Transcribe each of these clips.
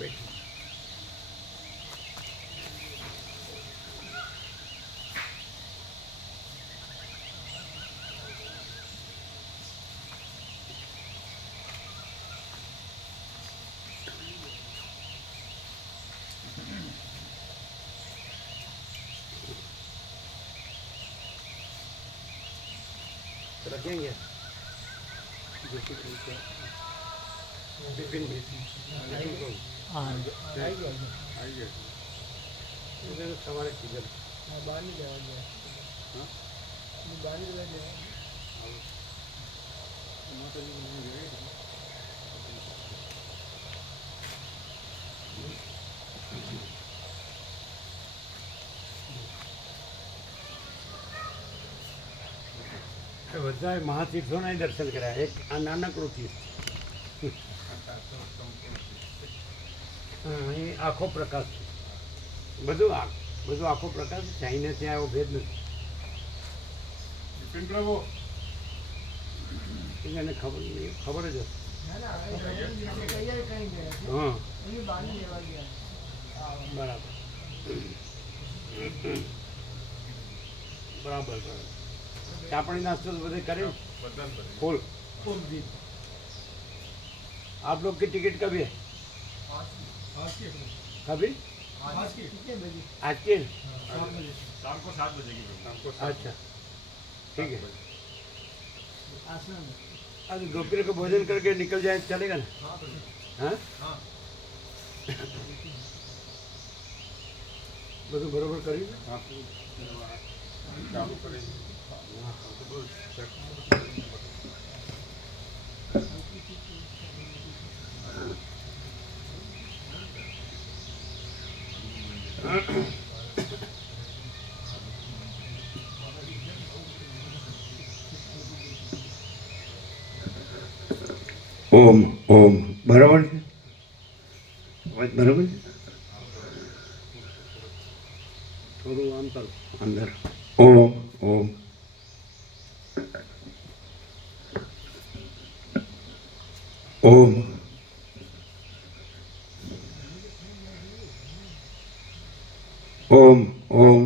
बैठे बैठे रखेंगे विपिन सवारे कीधर बाहर नहीं जाएगा बाहर नहीं जाएगा બધા મહાતીર્થોના દર્શન કર્યા. એક આ નાનકડું તીર્થ અહીં આખો પ્રકાશ છે. બધું આખો પ્રકાશ છે. અહીંને ત્યાં એવો ભેદ નથી. એને ખબર જ હશે. હા બરાબર બરાબર. चापड़ी नाश्ता तो बदे करें फुल आप लोग की टिकट कभी है? कभी आज के शाम को 7 बजे की. अच्छा ठीक है. आज दोपहर को भोजन करके निकल जाए चलेगा ना? हाँ બધું બરોબર કર્યું ને? ચાલુ કરી ઓમ ઓમ બરાબર છે. બરાબર છે. થોડું આમ કરો અંદર ઓમ ઓમ ઓમ ઓમ ઓમ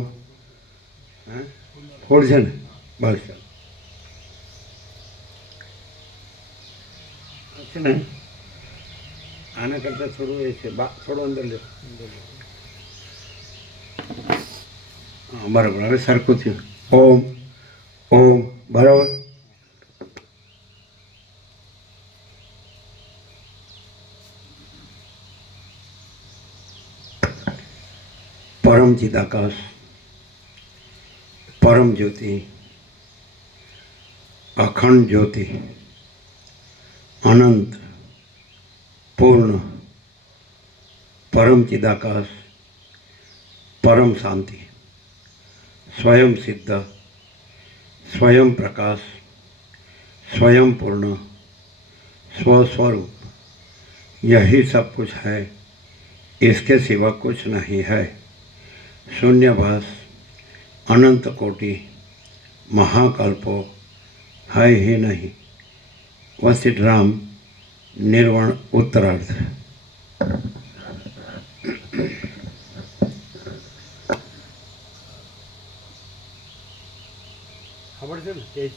ફોડ છે ને બસ છે ને. આના કરતાં થોડું એ છે થોડું અંદર લે. હા બરાબર. હવે સરખું થયું. ઓમ ઓમ બરાબર. परम चिदाकाश परम ज्योति अखंड ज्योति अनंत पूर्ण परम चिदाकाश परम शांति स्वयं सिद्ध स्वयं प्रकाश स्वयं पूर्ण स्वस्वरूप यही सब कुछ है. इसके सिवा कुछ नहीं है. शून्यभास अनंत कोटि महाकल्पो है ही नहीं. वशिष्ठ राम निर्वाण उत्तरार्ध. ખબર છે ને તેજ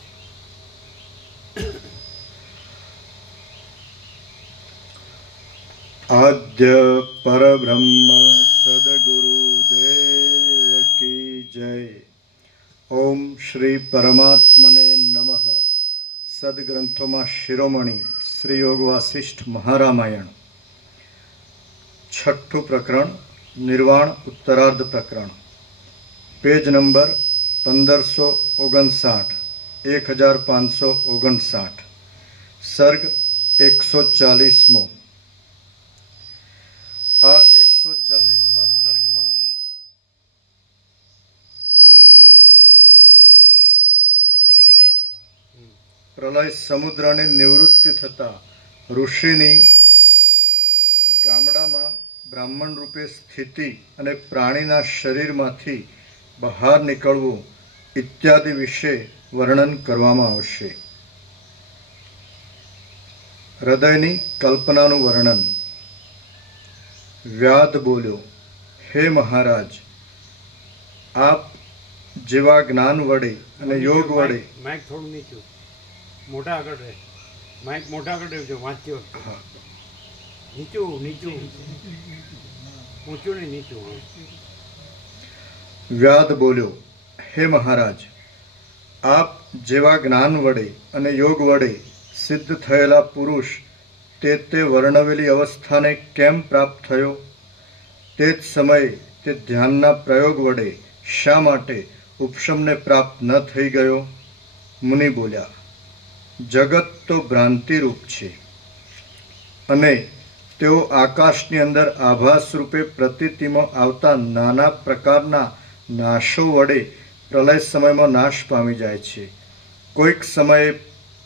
आद्य परब्रह्म सद्गुरुदेव की जय. ओम श्री परमात्मने नमः. सद्ग्रंथों शिरोमणि श्री योग वासिष्ठ महारामायण छठ्ठું प्रकरण निर्वाण उत्तरार्ध प्रकरण पेज नंबर 1559 1559 सर्ग 140. आ 140માં સર્ગમાં પ્રલય સમુદ્રની નિવૃત્તિ થતા ઋષિની ગામડામાં બ્રાહ્મણ રૂપે સ્થિતિ અને પ્રાણીના શરીરમાંથી બહાર નીકળવું ઇત્યાદિ વિશે વર્ણન કરવામાં આવશે. હૃદયની કલ્પનાનું વર્ણન. વ્યાદ બોલ્યો, હે મહારાજ, આપ જેવા જ્ઞાન વડે અને યોગ વડે માઇક થોડું નીચું, મોટા આગળ રહે, માઇક મોટા આગળ રહેજો વાંચતી વખતે. હા. નીચું નીચું, ઊંચું ને નીચું. વ્યાદ બોલ્યો, હે મહારાજ, આપ જેવા જ્ઞાન વડે અને યોગ વડે સિદ્ધ થયેલા પુરુષ તે વર્ણવેલી અવસ્થાને કેમ પ્રાપ્ત થયો? તે જ સમયે તે ધ્યાનના પ્રયોગ વડે શા માટે ઉપશમને પ્રાપ્ત ન થઈ ગયો? મુનિ બોલ્યા, જગત તો ભ્રાંતિરૂપ છે અને તેઓ આકાશની અંદર આભાસ રૂપે પ્રતીતિમાં આવતા નાના પ્રકારના નાશો વડે પ્રલય સમયમાં નાશ પામી જાય છે. કોઈક સમયે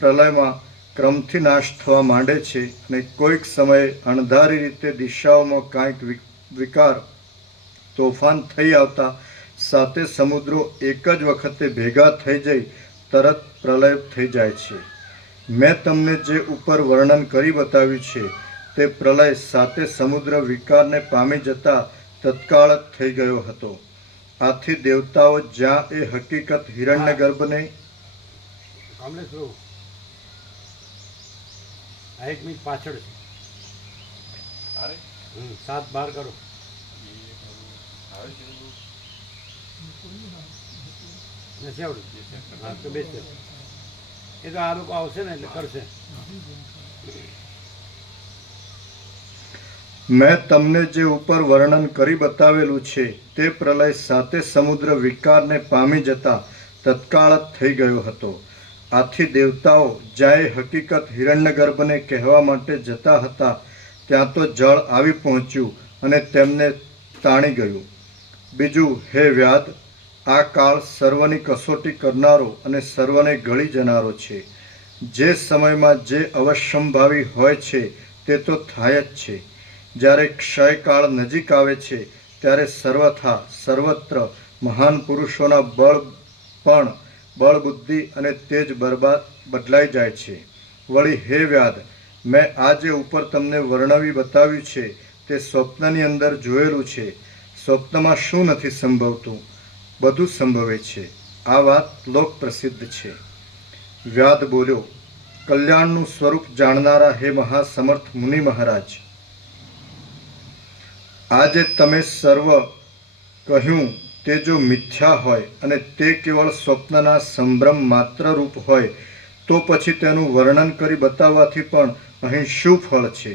પ્રલયમાં ક્રમથી નાશ થવા માંડે છે અને કોઈક સમયે અણધારી રીતે દિશાઓમાં કાંઈક વિકાર તોફાન થઈ આવતા સાતે સમુદ્રો એક જ વખતે ભેગા થઈ જઈ તરત પ્રલય થઈ જાય છે. મેં તમને જે ઉપર વર્ણન કરી બતાવ્યું છે તે પ્રલય સાતે સમુદ્ર વિકારને પામી જતા તત્કાળ જ થઈ ગયો હતો. આથી દેવતાઓ જ્યાં એ હકીકત હિરણ્યગર્ભને કમલેશ પ્રભુ, આ 1 મિનિટ પાછળ છે. અરે 7-12 કરો. આવે છે નથી આવડતું? હા તો બેસ. એ તો આ લોકો આવશે ને એટલે કરશે. મેં તમને જે ઉપર વર્ણન કરી બતાવેલું છે તે પ્રલય સાતે સમુદ્ર વિકારને પામી જતા તત્કાળ જ થઈ ગયો હતો. આથી દેવતાઓ જ્યાં એ હકીકત હિરણ્યગર્ભને કહેવા માટે જતા હતા ત્યાં તો જળ આવી પહોંચ્યું અને તેમને તાણી ગયું. બીજું, હે વ્યાદ, આ કાળ સર્વની કસોટી કરનારો અને સર્વને ગળી જનારો છે. જે સમયમાં જે અવશ્યંભાવી હોય છે તે તો થાય જ છે. જ્યારે ક્ષયકાળ નજીક આવે છે ત્યારે સર્વથા સર્વત્ર મહાન પુરુષોના બળ બુદ્ધિ અને તેજ બદલાઈ જાય છે. વળી હે વ્યાદ, મેં આ જે ઉપર તમને વર્ણવી બતાવ્યું છે તે સ્વપ્નની અંદર જોયેલું છે. સ્વપ્નમાં શું નથી સંભવતું? બધું સંભવે છે. આ વાત લોક પ્રસિદ્ધ છે. વ્યાદ બોલ્યો, કલ્યાણનું સ્વરૂપ જાણનારા હે મહાસમર્થ મુનિ મહારાજ, આજે તમે સર્વ કહ્યું તે જો મિથ્યા હોય અને તે કેવળ સ્વપ્નના સંભ્રમ માત્ર રૂપ હોય તો પછી તેનું વર્ણન કરી બતાવવાથી પણ અહીં શું ફળ છે?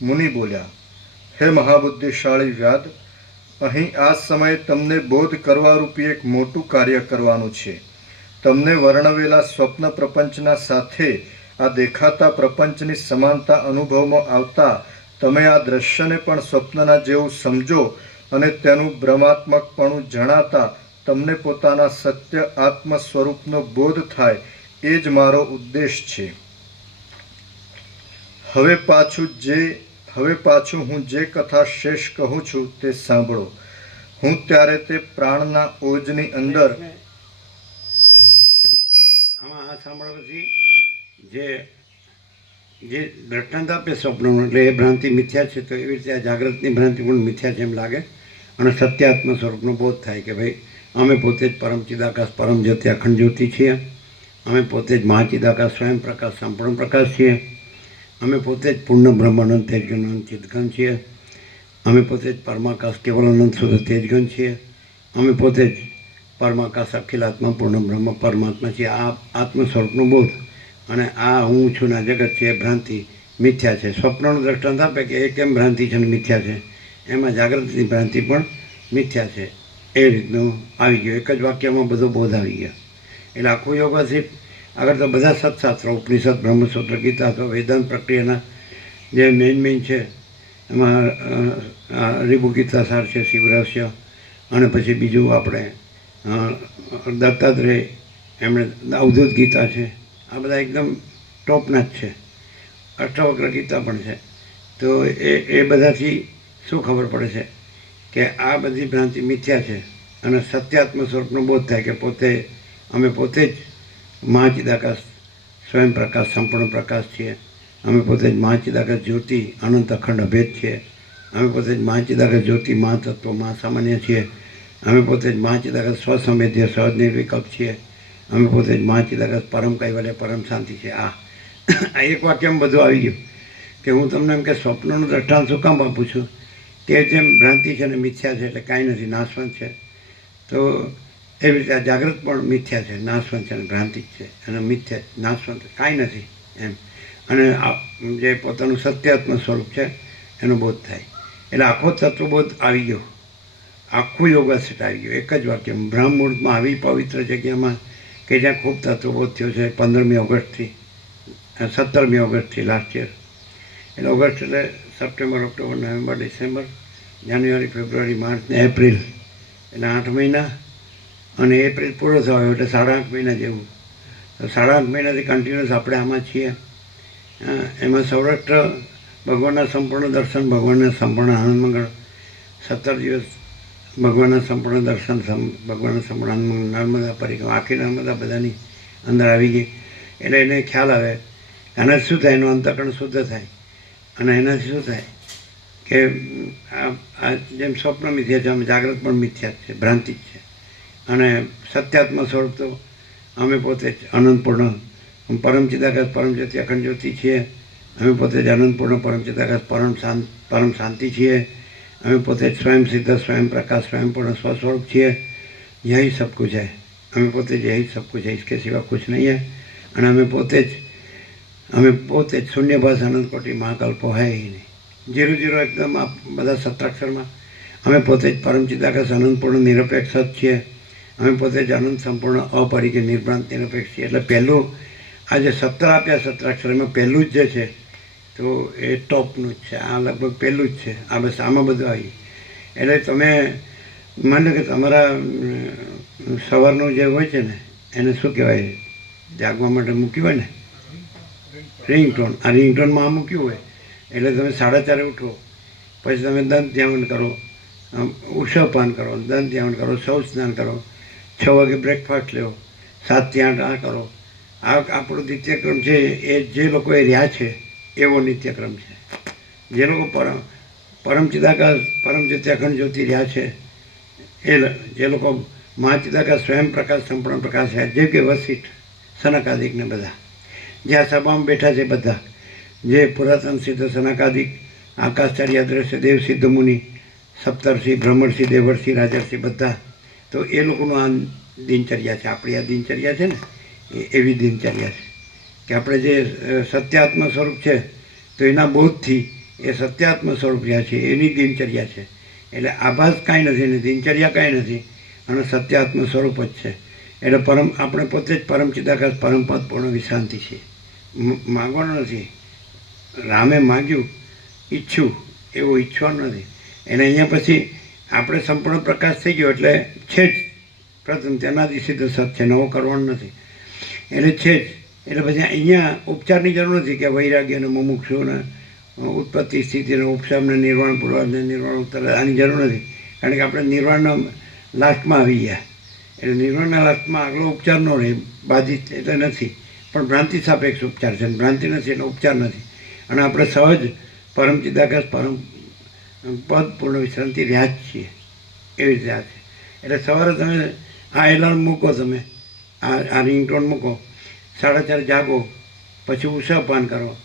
મુનિ બોલ્યા, હે મહાબુદ્ધિશાળી વ્યાદ, અહીં આ સમયે તમને બોધ કરવા રૂપી એક મોટું કાર્ય કરવાનું છે. તમને વર્ણવેલા સ્વપ્ન પ્રપંચના સાથે આ દેખાતા પ્રપંચની સમાનતા અનુભવમાં આવતા તમે આ દ્રશ્યને પણ સ્વપ્નના જેવું સમજો અને તેનું ભ્રમાત્મકપણું જણાતા તમને પોતાના સત્ય આત્મ સ્વરૂપનો બોધ થાય, એ જ મારો ઉદ્દેશ છે. હવે પાછું હું જે કથા શેષ કહું છું તે સાંભળો. હું ત્યારે તે પ્રાણના ઓજની અંદર આમાં આ સાંભળવાથી જે દ્રષ્ટાંત આપે સ્વપ્નનું, એટલે એ ભ્રાંતિ મિથ્યા છે, તો એવી રીતે આ જાગ્રતની ભ્રાંતિ પણ મિથ્યા છે એમ લાગે અને સત્યાત્મ સ્વરૂપનો બોધ થાય કે ભાઈ અમે પોતે જ પરમ ચિદાકાશ પરમ જ્યોતિ અખંડ જ્યોતિ છીએ. અમે પોતે જ મહાચિદાકાશ સ્વયં પ્રકાશ સંપૂર્ણ પ્રકાશ છીએ. અમે પોતે જ પૂર્ણ બ્રહ્માનંદ તેજગણ ચિદગણ છીએ. અમે પોતે જ પરમાકાશ કેવલાનંદ શુદ્ધ તેજગણ છીએ. અમે પોતે જ પરમાકાશ અખિલાત્મા પૂર્ણ બ્રહ્મ પરમાત્મા છીએ. આ આત્મ સ્વરૂપનો બોધ અને આ હું છું ના જગત છે એ ભ્રાંતિ મિથ્યા છે. સ્વપ્નનું દ્રષ્ટાંત આપે કે એ કેમ ભ્રાંતિ છે અને મિથ્યા છે, એમાં જાગૃતિની ભ્રાંતિ પણ મિથ્યા છે. એ રીતનું આવી ગયું, એક જ વાક્યમાં બધો બોધ આવી ગયો. એટલે આખું યોગાથી આગળ તો બધા સત્શાસ્ત્રો, ઉપનિષદ, બ્રહ્મસૂત્ર, ગીતા અથવા વેદાંત પ્રક્રિયાના જે મેઇન છે એમાં રિભુ ગીતાસાર છે, શિવરહસ્ય, અને પછી બીજું આપણે દત્તાત્રેય એમણે અવધૂત ગીતા છે. આ બધા એકદમ ટોપના જ છે. અષ્ટાવક્ર ગીતા પણ છે. તો એ બધાથી શું ખબર પડે છે કે આ બધી ભ્રાંતિ મિથ્યા છે અને સત્યાત્મ સ્વરૂપનો બોધ થાય કે અમે પોતે જ મહાચિદાકાશ સ્વયં પ્રકાશ સંપૂર્ણ પ્રકાશ છીએ. અમે પોતે જ મહાચિદાકાશ જ્યોતિ અનંત અખંડ અભેદ છીએ. અમે પોતે જ મહાચિદાગત જ્યોતિ મહાતત્વ મહાસામાન્ય છીએ. અમે પોતે જ મહાચિદાગત સ્વસંવેદ્ય સહજ નિર્વિકલ્પ છીએ. અમે પોતે જ મહાચિદાગત પરમ કૈવલ્ય પરમ શાંતિ છે. આ એક વાક્યમાં બધું આવી ગયું કે હું તમને એમ કે સ્વપ્નનું દ્રષ્ટાંત શું કામ આપું છું કે જેમ ભ્રાંતિ છે ને મિથ્યા છે એટલે કાંઈ નથી, નાશવંત છે. તો એવી રીતે આ જાગૃત પણ મિથ્યા છે, નાશવંત છે અને ભ્રાંતિ જ છે અને મિથ્યા નાશવંત કાંઈ નથી એમ. અને જે પોતાનું સત્યાત્મ સ્વરૂપ છે એનો બોધ થાય એટલે આખો તત્વબોધ આવી ગયો, આખું યોગાસેટ આવી ગયું એક જ વાક્યમાં. બ્રહ્મ મુહૂર્તમાં આવી પવિત્ર જગ્યામાં કે જ્યાં ખૂબ તત્વબોધ થયો છે 15મી ઓગસ્ટથી 17મી ઓગસ્ટથી લાસ્ટ યર. એટલે ઓગસ્ટ એટલે સપ્ટેમ્બર, ઓક્ટોબર, નવેમ્બર, ડિસેમ્બર, જાન્યુઆરી, ફેબ્રુઆરી, માર્ચ ને એપ્રિલ એટલે 8 મહિના. અને એપ્રિલ પૂરો થયો એટલે 8.5 મહિના જેવું. તો 8.5 મહિનાથી કન્ટિન્યુઅસ આપણે આમાં છીએ. એમાં સૌરાષ્ટ્ર ભગવાનના સંપૂર્ણ દર્શન, ભગવાનના સંપૂર્ણ આનંદ મંગળ, 17 દિવસ ભગવાનના સંપૂર્ણ દર્શન, ભગવાનના સંપૂર્ણ આનંદ મંગળ, નર્મદા પરિક્રમા, આખી નર્મદા બધાની અંદર આવી ગઈ. એટલે એને ખ્યાલ આવે આનાથી શું થાય, એનું અંતઃકરણ શુદ્ધ થાય. અને એનાથી શું થાય કે આ જેમ સ્વપ્ન મિથ્યા છે આમ જાગ્રત પણ મિથ્યા જ છે, ભ્રાંતિ જ છે. અને સત્યાત્મ સ્વરૂપ તો અમે પોતે જ અનંતપૂર્ણ પરમ ચિદાકાશ પરમ જ્યોતિ અખંડ જ્યોતિ છીએ. અમે પોતે જ અનંતપૂર્ણ પરમ ચિદાકાશ પરમ શાંતિ છીએ. અમે પોતે જ સ્વયં સિદ્ધ, સ્વયં પ્રકાશ, સ્વયંપૂર્ણ સ્વસ્વરૂપ છીએ. यही सब कुछ है. અમે પોતે જ यही सब कुछ है, इसके सिवा कुछ नहीं है. અને અમે પોતે જ શૂન્યભાસ અનંત કોટી મહાકલ્પો હૈ નહીં. 0 એકદમ આ બધા સત્રાક્ષરમાં અમે પોતે જ પરમ ચિદાકાશ અનંતપૂર્ણ નિરપેક્ષ જ છીએ. અમે પોતે જ અનંત સંપૂર્ણ અપરિકે નિર્ભ્રાંત નિરપેક્ષ છીએ. એટલે પહેલું આ જે 17 આપ્યા સત્રાક્ષર એમાં પહેલું જ જે છે તો એ ટોપનું જ છે. આ લગભગ પહેલું જ છે. આ બસ આમાં બધું આવી. એટલે તમે માનો કે તમારા સવારનું જે હોય છે ને એને શું કહેવાય, જાગવા માટે મૂક્યું હોય ને રિંગટોન, આ રિંગટોનમાં આ મૂક્યું હોય એટલે તમે 4:30 ઉઠો, પછી તમે દંત ધ્યાન કરો, ઉષાપાન કરો, દંત ધ્યાન કરો, શૌચ સ્નાન કરો, 6 વાગે બ્રેકફાસ્ટ લો, 7 થી 8 આ કરો. આ આપણો નિત્યક્રમ છે. એ જે લોકોએ રહ્યા છે એવો નિત્યક્રમ છે. જે લોકો પરમ ચિદાકાશ પરમ જ્યોતિ અખંડ જ્યોતિ રહ્યા છે જે લોકો મહાચિદાકાશ સ્વયં પ્રકાશ સંપૂર્ણ પ્રકાશ છે, જેમ કે વશિષ્ઠ, સનકાદિક ને બધા જે આ સભામાં બેઠા છે, બધા જે પુરાતન સિદ્ધ સનકાદિક, આકાશચાર્ય, અદ્રશ્ય દેવ, સિદ્ધ મુનિ, સપ્તર્ષિ, ભ્રમર્ષિ, દેવર્ષિ, રાજર્ષિ બધા, તો એ લોકોનું આ દિનચર્યા છે. આપણી આ દિનચર્યા છે ને એવી દિનચર્યા છે કે આપણે જે સત્યાત્મ સ્વરૂપ છે તો એના બોધથી એ સત્યાત્મ સ્વરૂપ રહ્યા છે એની દિનચર્યા છે. એટલે આભાસ કાંઈ નથી ને દિનચર્યા કાંઈ નથી અને સત્યાત્મ સ્વરૂપ જ છે. એટલે આપણે પોતે જ પરમ ચિદાકાશ પરમ પદ પૂર્ણ વિશ્રાંતિ છીએ. માગવાનું નથી. રામે માગ્યું, ઈચ્છું એવું ઈચ્છવાનું નથી. એને અહીંયા પછી આપણે સંપૂર્ણ પ્રકાશ થઈ ગયો એટલે છે જ પ્રથમ તેનાથી સીધો સત છે, નવો કરવાનો નથી. એટલે છે જ. એટલે પછી અહીંયા ઉપચારની જરૂર નથી કે વૈરાગ્ય અને મુમુક્ષુને ઉત્પત્તિ સ્થિતિને ઉપશમને નિર્વાણ પૂર્વાને નિર્વાણ ઉત્તર આની જરૂર નથી. કારણ કે આપણે નિર્વાણના લાસ્ટમાં આવી ગયા. એટલે નિર્વાણના લાસ્ટમાં આગલો ઉપચાર ન રહે, બાધિત એટલે નથી. પણ ભ્રાંતિ સાપેક્ષ ઉપચાર છે. ભ્રાંતિ નથી એટલે ઉપચાર નથી. અને આપણે સહજ પરમ ચિદાકાશ પરમ પદ પૂર્ણ વિશ્રાંતિ રહ્યા જ છીએ. એવી રીતે આ છે. એટલે સવારે તમે આ એલાર્મ મૂકો, તમે આ રિંગટોન મૂકો, 4:30 જાગો, પછી ઉષાપાન કરો,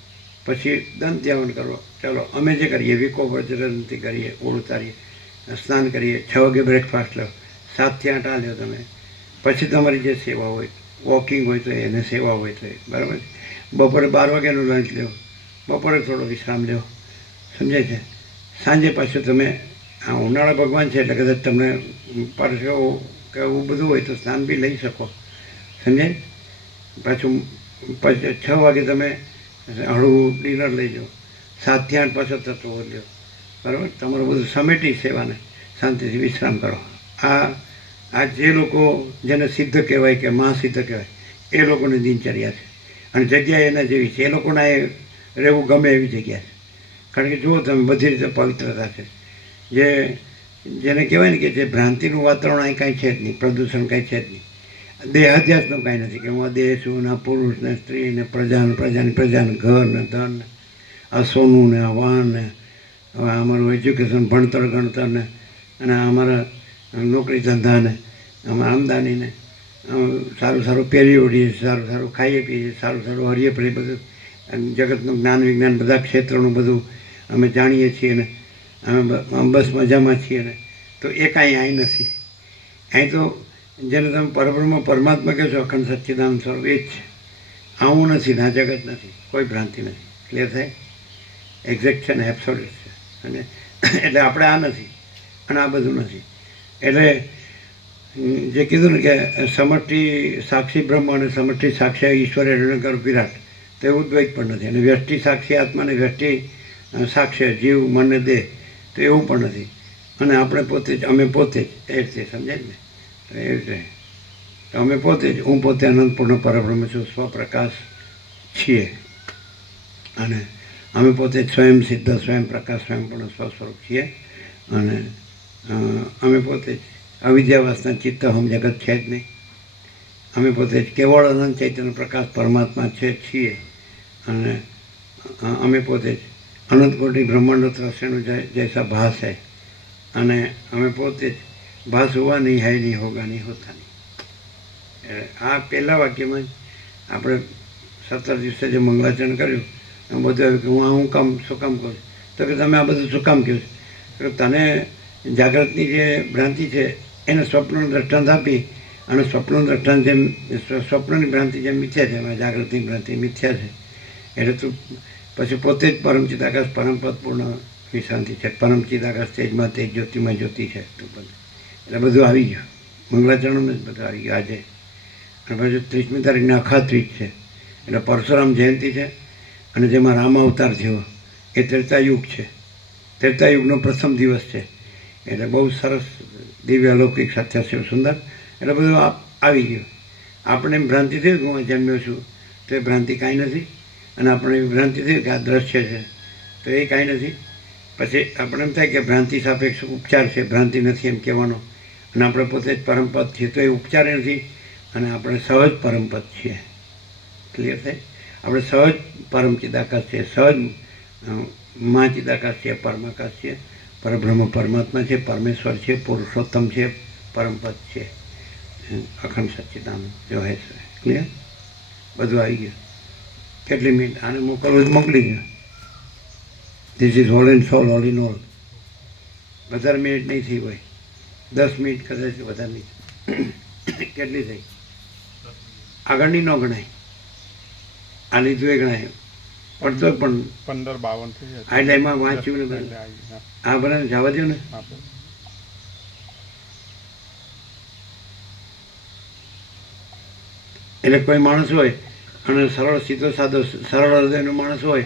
પછી દંત ધ્યાન કરો. ચલો અમે જે કરીએ વિકો વજ્રંતી કરીએ, ઓળ ઉતારીએ, સ્નાન કરીએ, 6 વાગે બ્રેકફાસ્ટ લો, 7 થી 8 આ લો તમે. પછી તમારી જે સેવા હોય, વોકિંગ હોય તો એને સેવા હોય તો બરાબર. બપોરે 12 વાગ્યાનું લંચ લો, બપોરે થોડો વિશ્રામ લો, સમજાય છે. સાંજે પાછું તમે આ ઉનાળા ભગવાન છે એટલે કદાચ તમને પરસેવો કે એવું બધું હોય તો સ્નાન બી લઈ શકો, સમજાય. પાછું 6 વાગે તમે હળવું ડિનર લઈ જાઓ, 7 થી 8 પાછો તત્વો લો, બરાબર. તમારું બધું સમેટી સેવાને શાંતિથી વિશ્રામ કરો. આ જે લોકો જેને સિદ્ધ કહેવાય કે મહાસિદ્ધ કહેવાય એ લોકોની દિનચર્યા છે. અને જગ્યા એના જેવી છે. એ લોકોને એ રહેવું ગમે એવી જગ્યા છે. કારણ કે જુઓ તમે બધી રીતે પવિત્રતા છે. જેને કહેવાય ને કે જે ભ્રાંતિનું વાતાવરણ અહીં કાંઈ છે જ નહીં, પ્રદૂષણ કાંઈ છે જ નહીં, દેહાધ્યાસનું કાંઈ નથી કે હું દેહ છું ને પુરુષ ને સ્ત્રી ને પ્રજાને ઘર ને ધન ને આ સોનું ને આ વાહન ને હવે અમારું એજ્યુકેશન ભણતર ગણતર ને અને અમારા નોકરી ધંધા ને આમાં આમદાની ને સારું સારું પહેરી ઓઢીએ છીએ, સારું સારું ખાઈએ પીએ છીએ, સારું સારું હરીએ ફરીએ, બધું જગતનું જ્ઞાન વિજ્ઞાન બધા ક્ષેત્રોનું બધું અમે જાણીએ છીએ ને અમે બસ મજામાં છીએ ને. તો એ કાંઈ અહીં નથી. અહીં તો જેને તમે પરબ્રહ્મ પરમાત્મા કહો છો, અખંડ સચ્ચિદાનંદ સ્વરૂપ એ જ છે. આવું નથી ને આ જગત નથી, કોઈ ભ્રાંતિ નથી. ક્લિયર થાય? એક્ઝેક્ટ છે ને એબ્સોલ્યુટ છે. અને એટલે આપણે આ નથી અને આ બધું નથી. એટલે જે કીધું ને કે સમષ્ટિ સાક્ષી બ્રહ્મ અને સમષ્ટિ સાક્ષી ઈશ્વર નિરંકાર વિરાટ, તો એવું દ્વૈત પણ નથી. અને વ્યષ્ટિ સાક્ષી આત્મા અને વ્યષ્ટિ સાક્ષ્ય જીવ મન દેહ, તો એવું પણ નથી. અને આપણે પોતે જ અમે પોતે જ એ રીતે સમજાય ને. તો એ રીતે તો અમે પોતે જ હું પોતે અનંતપૂર્ણ પરબ્રહ્મ છું, સ્વપ્રકાશ છીએ. અને અમે પોતે જ સ્વયં સિદ્ધ સ્વયં પ્રકાશ સ્વયંપૂર્ણ સ્વસ્વરૂપ છીએ. અને અમે પોતે જ અવિદ્યાવાસના ચિત્ત હમ જગત છે જ નહીં. અમે પોતે જ કેવળ અનંત ચૈતન્ય પ્રકાશ પરમાત્મા છીએ. અને અમે પોતે જ અનંત કોટી બ્રહ્માંડ ત્રસ્યનું જૈસા ભાસ है. અને અમે પોતે જ ભાસ હુआ નહીં, है નહીં, હોગા નહીં, હોતા નહીં. આ પહેલાં વાક્યમાં જ આપણે 17 દિવસે જે મંગલાચરણ કર્યું એમ બધું આવ્યું કે હું કામ શું કામ કહું છું. તો કે તમે આ બધું શું કામ કહો છો? તને જાગ્રતની જે ભ્રાંતિ છે એને સ્વપ્નનું દ્રષ્ટાંત આપી અને સ્વપ્નનું દ્રષ્ટાંત જેમ સ્વપ્નની ભ્રાંતિ જેમ મિથ્યા છે, એમાં જાગૃતિની ભ્રાંતિ મિથ્યા છે. એટલે તું પછી પોતે જ પરમ ચિદાકાશ પરમપદ પૂર્ણ વિશાંતિ છે, પરમ ચિદાકાશ તેજમાં તેજ, જ્યોતિમાં જ્યોતિ છે. તું બધું એટલે બધું આવી ગયું. મંગલાચરણમાં જ બધું આવી ગયું આજે. અને પછી 30મી તારીખને અખાત્રીજ છે, એટલે પરશુરામ જયંતિ છે. અને જેમાં રામ અવતાર થયો એ ત્રેતાયુગ છે. ત્રેતાયુગનો પ્રથમ દિવસ છે. એટલે બહુ સરસ દિવ્ય અલૌકિક સત્ય છે, સુંદર. એટલે બધું આવી ગયું. આપણે એમ ભ્રાંતિ થઈ કે હું જન્મ્યો છું, તો એ ભ્રાંતિ કાંઈ નથી. અને આપણે એવી ભ્રાંતિ થઈ કે આ દ્રશ્ય છે, તો એ કાંઈ નથી. પછી આપણે એમ થાય કે ભ્રાંતિ સાપેક્ષ ઉપચાર છે, ભ્રાંતિ નથી એમ કહેવાનો. અને આપણે પોતે જ પરમપદ છીએ, તો એ ઉપચાર નથી. અને આપણે સહજ પરમપદ છીએ. ક્લિયર થાય? આપણે સહજ પરમ ચિદાકાશ છીએ, સહજ મા ચિદાકાશ છીએ, પરમાકાશ છીએ, પરબ્રહ્મ પરમાત્મા છે, પરમેશ્વર છે, પુરુષોત્તમ છે, પરમપદ છે, અખંડ સચ્ચિદાનંદ જો હે. ક્લિયર? બધું આવી ગયું. કેટલી મિનિટ આને મોકલવું મોકલી ગયો. This is whole and soul, all in all. વધારે મિનિટ નહીં થઈ હોય, 10 મિનિટ કદાચ વધારે નહીં. કેટલી થઈ? આગળની ન ગણાય, આ લીધું એ ગણાય. પડતો પણ 15-52 થઈ જાય. આ એટલે એમાં વાંચ્યું ને બધું. આ બરાબર જવા દો ને. એટલે કોઈ માણસ હોય અને સરળ સીધો સાદો સરળ હૃદયનો માણસ હોય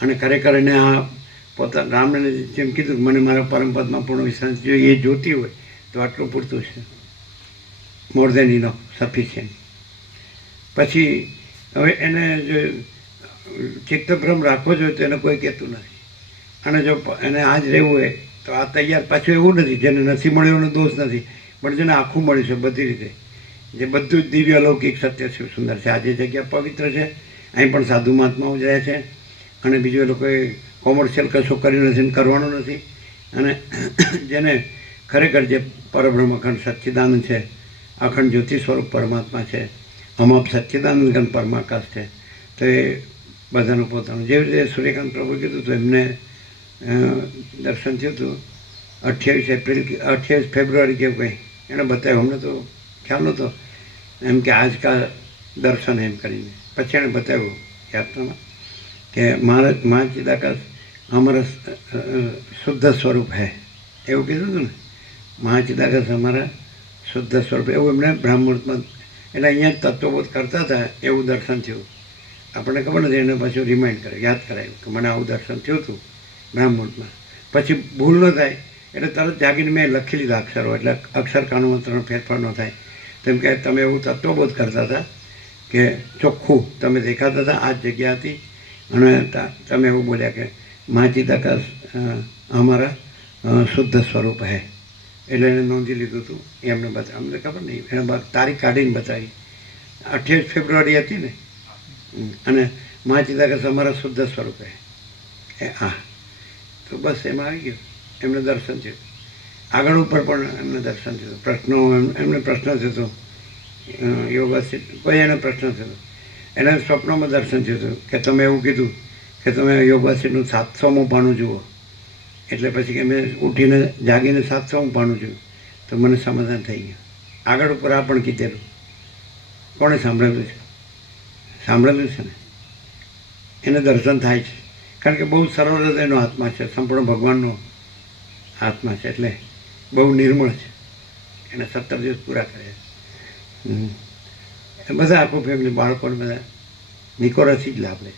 અને ખરેખર એને આ પોતા રામને જેમ કીધું કે મને મારા પરમપદમાં પૂર્ણ વિશ્રાંતિ જોઈએ એ જોતી હોય તો આટલું પૂરતું છે. મોર દેન ઇનફ, સફિશિયન્ટ. પછી હવે એને જો ચિત્તભ્રમ રાખવો જોઈએ તો એને કોઈ કહેતું નથી. અને જો એને આ જ રહેવું હોય તો આ તૈયાર. પાછું એવું નથી જેને નથી મળ્યો એનો દોષ નથી, પણ જેને આખું મળ્યું છે બધી રીતે, જે બધું જ દિવ્ય અલૌકિક સત્ય છે, સુંદર છે. આ જે જગ્યા પવિત્ર છે, અહીં પણ સાધુ મહાત્માઓ જ રહે છે. અને બીજું એ લોકોએ કોમર્શિયલ કશું કર્યું નથી ને કરવાનું નથી. અને જેને ખરેખર જે પરબ્રહ્મ અખંડ સચ્ચિદાનંદ છે, અખંડ જ્યોતિ સ્વરૂપ પરમાત્મા છે, અમાપ સચ્ચિદાનંદ ઘન પરમાકાશ છે, તો એ બધાનું પોતાનું જેવી રીતે સૂર્યકાંત પ્રભુ કીધું હતું એમને દર્શન થયું હતું 28 ફેબ્રુઆરી કેવું કંઈ એણે બતાવ્યું. અમને તો ખ્યાલ નહોતો એમ કે આજ કા દર્શન એમ કરીને. પછી એણે બતાવ્યું યાત્રામાં કે મહારાજ ચિદાકાશ અમારા શુદ્ધ સ્વરૂપ હૈ, એવું કીધું હતું ને. મહાચિદાકાશ અમારા શુદ્ધ સ્વરૂપ, એવું એમણે બ્રાહ્મણમાં એટલે અહીંયા જ તત્વબોધ કરતા હતા એવું દર્શન થયું. આપણને ખબર નથી, એને પાછું રિમાઇન્ડ કરે, યાદ કરાયું કે મને આવું દર્શન થયું હતું બ્રાહ્મણમાં. પછી ભૂલ ન થાય એટલે તરત જાગીને મેં લખી લીધા અક્ષરો, એટલે અક્ષર કાનૂનમાં ત્રણ ફેરફાર ન થાય. તેમ કે તમે એવું તત્વબોધ કરતા હતા કે ચોખ્ખું તમે દેખાતા હતા, આ જ જગ્યા હતી. અને તમે એવું બોલ્યા કે મહાચિદાકાશ અમારા શુદ્ધ સ્વરૂપ હે. એટલે એને નોંધી લીધું હતું. એ અમને બતાવ્યું. અમને ખબર નહીં, એને તારીખ કાઢીને બતાવી. 28 ફેબ્રુઆરી હતી ને. અને મહાચિદાકાશ અમારા શુદ્ધ સ્વરૂપ હે. હા, તો બસ એમાં આવી ગયું, એમને દર્શન થયું. આગળ ઉપર પણ એમને દર્શન થયું. પ્રશ્નો એમને પ્રશ્ન થતો, યોગાસિત કોઈ એને પ્રશ્ન થતો, એને સ્વપ્નમાં દર્શન થયું હતું કે તમે એવું કીધું કે તમે યોગાસિતનું 700મું પાનું જુઓ. એટલે પછી કે મેં ઉઠીને જાગીને 700મું પાનું જોયું તો મને સમાધાન થઈ ગયું. આગળ ઉપર આ પણ કીધેલું. કોણે સાંભળેલું છે? સાંભળેલું છે ને, એને દર્શન થાય છે. કારણ કે બહુ સરળ હૃદયનો આત્મા છે, સંપૂર્ણ ભગવાનનો આત્મા છે, એટલે બહુ નિર્મળ છે. એને 17 દિવસ પૂરા કર્યા. એ બધા આખું ફેમિલી, બાળકોને બધા નિકોરસથી જ લાભ લે.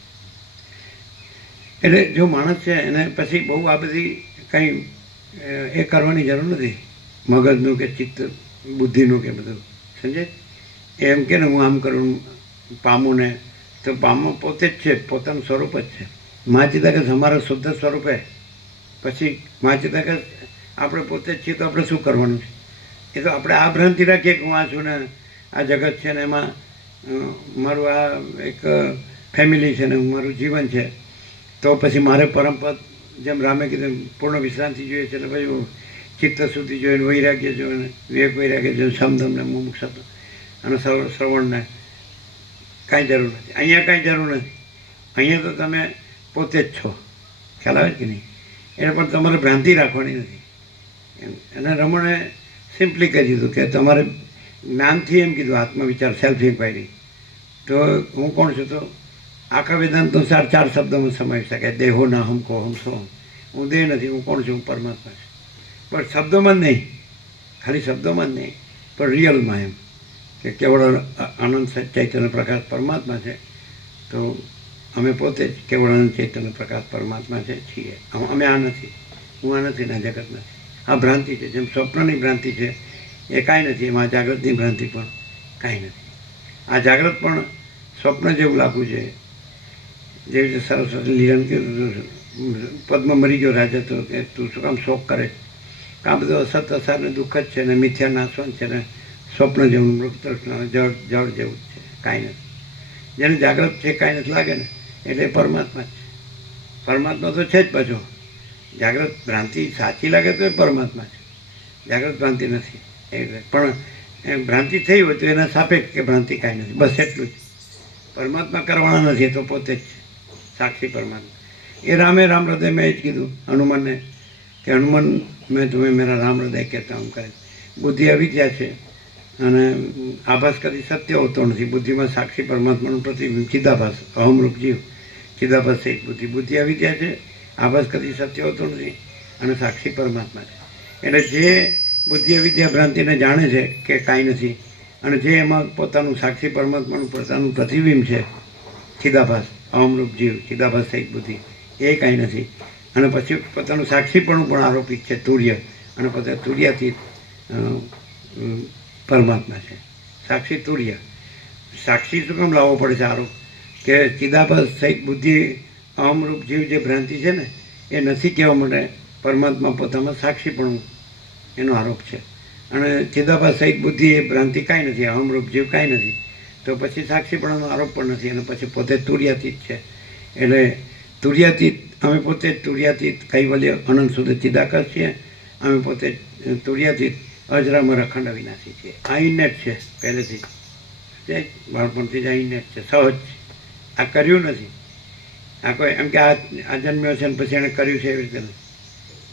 એટલે જો માણસ છે એને પછી બહુ આ બધી કંઈ એ કરવાની જરૂર નથી, મગજનું કે ચિત્ત બુદ્ધિનું કે બધું, સમજે. એમ કે ને હું આમ કરું પામું ને, તો પામો પોતે જ છે, પોતાનું સ્વરૂપ જ છે. મા ચિદાકસ અમારા શુદ્ધ સ્વરૂપે. પછી મા ચિદાકસ આપણે પોતે જ છીએ, તો આપણે શું કરવાનું છે? એ તો આપણે આ ભ્રાંતિ રાખીએ કે હું આ છું ને આ જગત છે ને એમાં મારું આ એક ફેમિલી છે ને મારું જીવન છે, તો પછી મારે પરમપદ જેમ રામે કીધું પૂર્ણ વિશ્રાંતિ જોઈએ છે. એટલે ભાઈ હું ચિત્ત શુદ્ધિ જોઈએ, વૈરાગ્ય જોઈએ, વિવેક વૈરાગ્ય જોઈએ, સમદમને મુમુક્ષત્વ અને શ્રવણને કાંઈ જરૂર નથી. અહીંયા કાંઈ જરૂર નથી. અહીંયા તો તમે પોતે જ છો, ખ્યાલ આવે કે નહીં? એને પણ તમારે ભ્રાંતિ રાખવાની નથી. અને રમણે સિમ્પલી કહી દીધું કે તમારે જ્ઞાનથી એમ કીધું આત્મવિચાર, સેલ્ફ ઇન્ક્વાયરી. તો હું કોણ છું? તો આખા વેદાંતનો સાર 4 શબ્દોમાં સમાવી શકાય. દેહો ના હમકો હમ સો. હું દેહ નથી, હું કોણ છું? હું પરમાત્મા છું. પણ શબ્દોમાં જ નહીં, ખાલી શબ્દોમાં જ નહીં, પણ રિયલમાં એમ કે કેવળ આનંદ ચૈતન્ય પ્રકાશ પરમાત્મા છે. તો અમે પોતે જ કેવળ આનંદ ચૈતન્ય પ્રકાશ પરમાત્મા છે છીએ. અમે આ નથી, હું આ નથી ને આ જગત નથી. આ ભ્રાંતિ છે. જેમ સ્વપ્નની ભ્રાંતિ છે એ કાંઈ નથી, એમાં જાગૃતની ભ્રાંતિ પણ કાંઈ નથી. આ જાગૃત પણ સ્વપ્ન જેવું લાગવું જોઈએ. જેવી રીતે સરસ્વતી લીલન કીધું, પદ્મ મરી ગયો રાજા તો કે તું શું કામ શોક કરે? આ બધું અસત અસાર ને દુઃખ જ છે ને, મિથ્યા નાશવંત છે ને, સ્વપ્ન જેવું, મૃતૃષ્ણ જળ જેવું જ છે, કાંઈ નથી. જેને જાગૃત છે કાંઈ નથી લાગે ને, એટલે પરમાત્મા જ છે. પરમાત્મા તો છે જ. પાછો જાગૃત ભ્રાંતિ સાચી લાગે તો એ પરમાત્મા છે, જાગૃત ભ્રાંતિ નથી. પણ ભ્રાંતિ થઈ હોય તો એના સાપેક્ષ કે ભ્રાંતિ કાંઈ નથી, બસ એટલું જ. પરમાત્મા કરવાના નથી, એ તો પોતે જ છે, સાક્ષી પરમાત્મા. એ રામે રામ હૃદય મેં એ જ કીધું હનુમાનને કે હનુમાન મેં તમે મેરા રામ હૃદય કહેતા હું કરે. બુદ્ધિ અવિદ્યા છે અને આભાસ કદી સત્ય હોતો નથી. બુદ્ધિમાં સાક્ષી પરમાત્માનું પ્રતિબિંબ ચિદાભાસ, અહમરૂપ જીવ, ચિદાભાસ એક બુદ્ધિ. બુદ્ધિ અવિદ્યા છે, આભાસ કદી સત્ય હોતો નથી અને સાક્ષી પરમાત્મા છે. એટલે જે બુદ્ધિ અવિદ્યા ભ્રાંતિને જાણે છે કે કાંઈ નથી, અને જે એમાં પોતાનું સાક્ષી પરમાત્માનું પોતાનું પ્રતિબિંબ છે, ચિદાભાસ, અહમરૂપ જીવ, ચિદાભાસ એક બુદ્ધિ, એ કાંઈ નથી. અને પછી પોતાનું સાક્ષીપણું પણ આરોપિત છે, તુર્ય, અને પોતે તુર્યાતીત પરમાત્મા છે, સાક્ષી તુર્ય. સાક્ષી શું કામ લાવવો પડે છે આરોપ? કે ચિદાભાસ સહિત બુદ્ધિ અહમરૂપ જીવ જે ભ્રાંતિ છે ને, એ નથી કહેવા માટે પરમાત્મા પોતામાં સાક્ષીપણું એનો આરોપ છે. અને ચિદાભાસ સહિત બુદ્ધિ એ ભ્રાંતિ કાંઈ નથી, અહમરૂપ જીવ કાંઈ નથી, તો પછી સાક્ષીપણાનો આરોપ પણ નથી. અને પછી પોતે તુર્યાતીત છે. એટલે તુર્યાતીત, અમે પોતે જ તુર્યાતીત કૈવલ્ય અનંત સુધી ચિદાકાશ છીએ. અમે પોતે જ તુર્યાતીત અજરામર અખંડ અવિનાશી છીએ. આ ઇન્નેટ છે પહેલેથી જ, બાળપણથી જ આ ઇન્નેટ છે, સહજ. આ કર્યું નથી, આ કોઈ એમ કે આ જન્મ્યો છે ને પછી એણે કર્યું છે એવી રીતે નથી.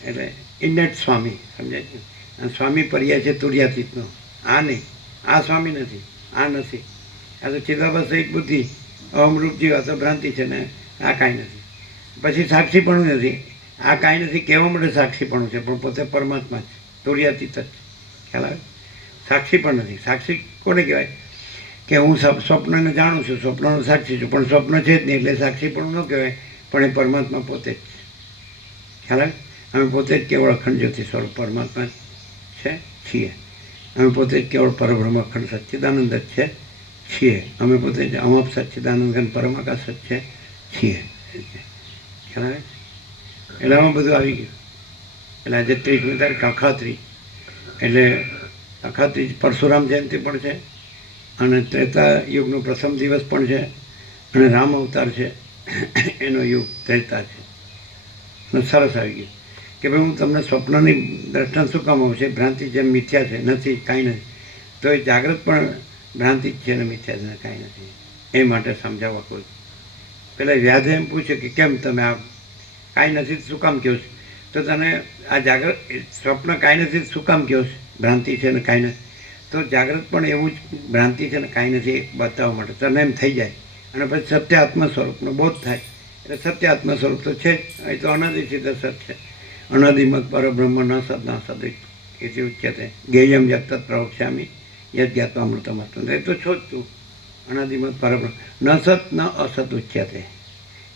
એટલે ઇન્નેટ સ્વામી, સમજાય છે? સ્વામી પર્યાય છે તુર્યાતીતનો. આ નહીં, આ સ્વામી નથી, આ નથી. આ તો ચિદાભાસ સહિત બુદ્ધિ અહમરૂપ જીવ, આ તો ભ્રાંતિ છે ને, આ કાંઈ નથી. પછી સાક્ષીપણું નથી. આ કાંઈ નથી કહેવા માટે સાક્ષીપણું છે, પણ પોતે પરમાત્મા છે, તુર્યાતીત જ. ખ્યાલ આવે? સાક્ષી પણ નથી. સાક્ષી કોને કહેવાય? કે હું સ્વપ્નને જાણું છું, સ્વપ્નનો સાક્ષી છું, પણ સ્વપ્ન છે જ નહીં, એટલે સાક્ષીપણું ન કહેવાય. પણ એ પરમાત્મા પોતે જ છે. ખ્યાલ આવે? અમે પોતે જ કેવળ અખંડ જ્યોતિ સ્વરૂપ પરમાત્મા છે છીએ. અમે પોતે જ કેવળ પરબ્રહ્મ અખંડ સચ્ચિદાનંદ જ છે છીએ. અમે પોતે જ અમાપ સચ્ચિદાનંદ ઘન પરમાકાશ જ છે છીએ. ખ્યાલ આવે? એટલે આમાં બધું આવી ગયું. એટલે આજે 30મી તારીખ અખાત્રી, એટલે અખાત્રી પરશુરામ જયંતિ પણ છે, અને ત્રેતા યુગનો પ્રથમ દિવસ પણ છે, અને રામ અવતાર છે એનો યુગ ત્રેતા છે. અને સરસ આવી ગયું કે ભાઈ હું તમને સ્વપ્નની દ્રષ્ટાંત શું કામ આવશે, ભ્રાંતિ જેમ મિથ્યા છે નથી, કાંઈ નથી, તો એ જાગ્રત પણ ભ્રાંતિ જ છે ને મિથ્યા છે ને કાંઈ નથી, એ માટે સમજાવવા કોઈ. પેલા વ્યાધે એમ પૂછ્યું કે કેમ તમે આ કાંઈ નથી શું કામ કહો છો, તો તને આ જાગ્રત સ્વપ્ન કાંઈ નથી શું કામ કહો છો, ભ્રાંતિ છે ને કાંઈ નથી, તો જાગ્રત પણ એવું જ ભ્રાંતિ છે ને કાંઈ નથી એ બતાવવા માટે તને એમ થઈ જાય. અને પછી સત્ય આત્મ સ્વરૂપનો બોધ થાય એટલે સત્ય આત્મ સ્વરૂપ તો છે જ, એ તો અનાદિ સિદ્ધ સત છે. અનાદિમત પરબ્રહ્મ ન સદ ન સદ એથી ઉચ્યતે જ્ઞેયમ યત્તત પ્રવક્ષ્યામિ યદ જ્ઞાત્વા અમૃતમસ્તુ, એ તો છો જ તું અનાદિમત પરબ્રહ્મ ન સત ન અસત ઉચ્યતે.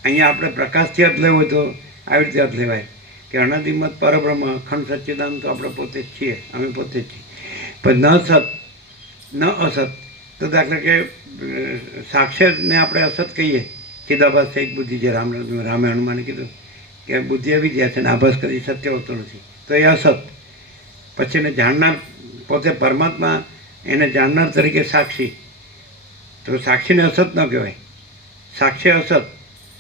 અહીંયા આપણે પ્રકાશથી અર્થ લેવો હોય તો આવી રીતે અર્થ લેવાય કે અનાદિમત પરબ્રહ્મ અખંડ સચ્ચિદાનંદ તો આપણે પોતે જ છીએ, અમે પોતે જ છીએ. પણ ન સત ન અસત, તો દાખલા કે સાક્ષરને આપણે અસત કહીએ, ચિદાભાસ એક બુદ્ધિ જે રામે હનુમાને કીધું કે બુદ્ધિ આવી ગયા છે ને આભાસ કદી સત્ય હોતું નથી, તો એ અસત. પછી એને જાણનાર પોતે પરમાત્મા, એને જાણનાર તરીકે સાક્ષી, તો સાક્ષીને અસત ન કહેવાય, સાક્ષી અસત,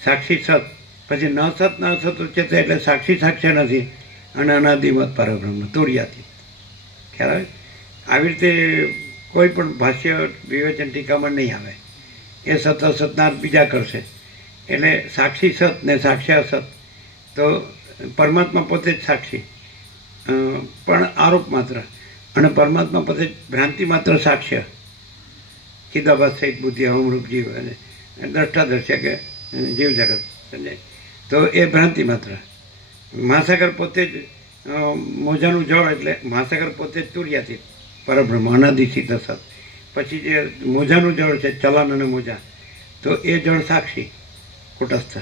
સાક્ષી સત. પછી ન સત ન અસત ઉચ્ચતે એટલે સાક્ષી સાક્ષ્ય નથી અને અનાદિમત પરબ્રહ્મ તુર્યાતી. ખ્યાલ આવે? આવી રીતે કોઈ પણ ભાષ્ય વિવેચન ટીકામાં નહીં આવે, એ સત અસતના બીજા કરશે. એટલે સાક્ષી સત ને સાક્ષ્ય અસત, તો પરમાત્મા પોતે જ સાક્ષી પણ આરોપ માત્ર, અને પરમાત્મા પોતે જ ભ્રાંતિ માત્ર સાક્ષ્ય. ચિદાભાસ એક બુદ્ધિ અહમરૂપ જીવ અને દ્રષ્ટાદર્શ્ય કે જીવ જગત સમજાય, તો એ ભ્રાંતિ માત્ર. મહાસાગર પોતે જ મોજાનું જળ એટલે મહાસાગર પોતે જ તુર્યાતીત પરબ્રહ્મ અનાદિ સિદ્ધ સત. પછી જે મોજાનું જળ છે ચલન અને મોજા, તો એ જળ સાક્ષી કુટસ્થ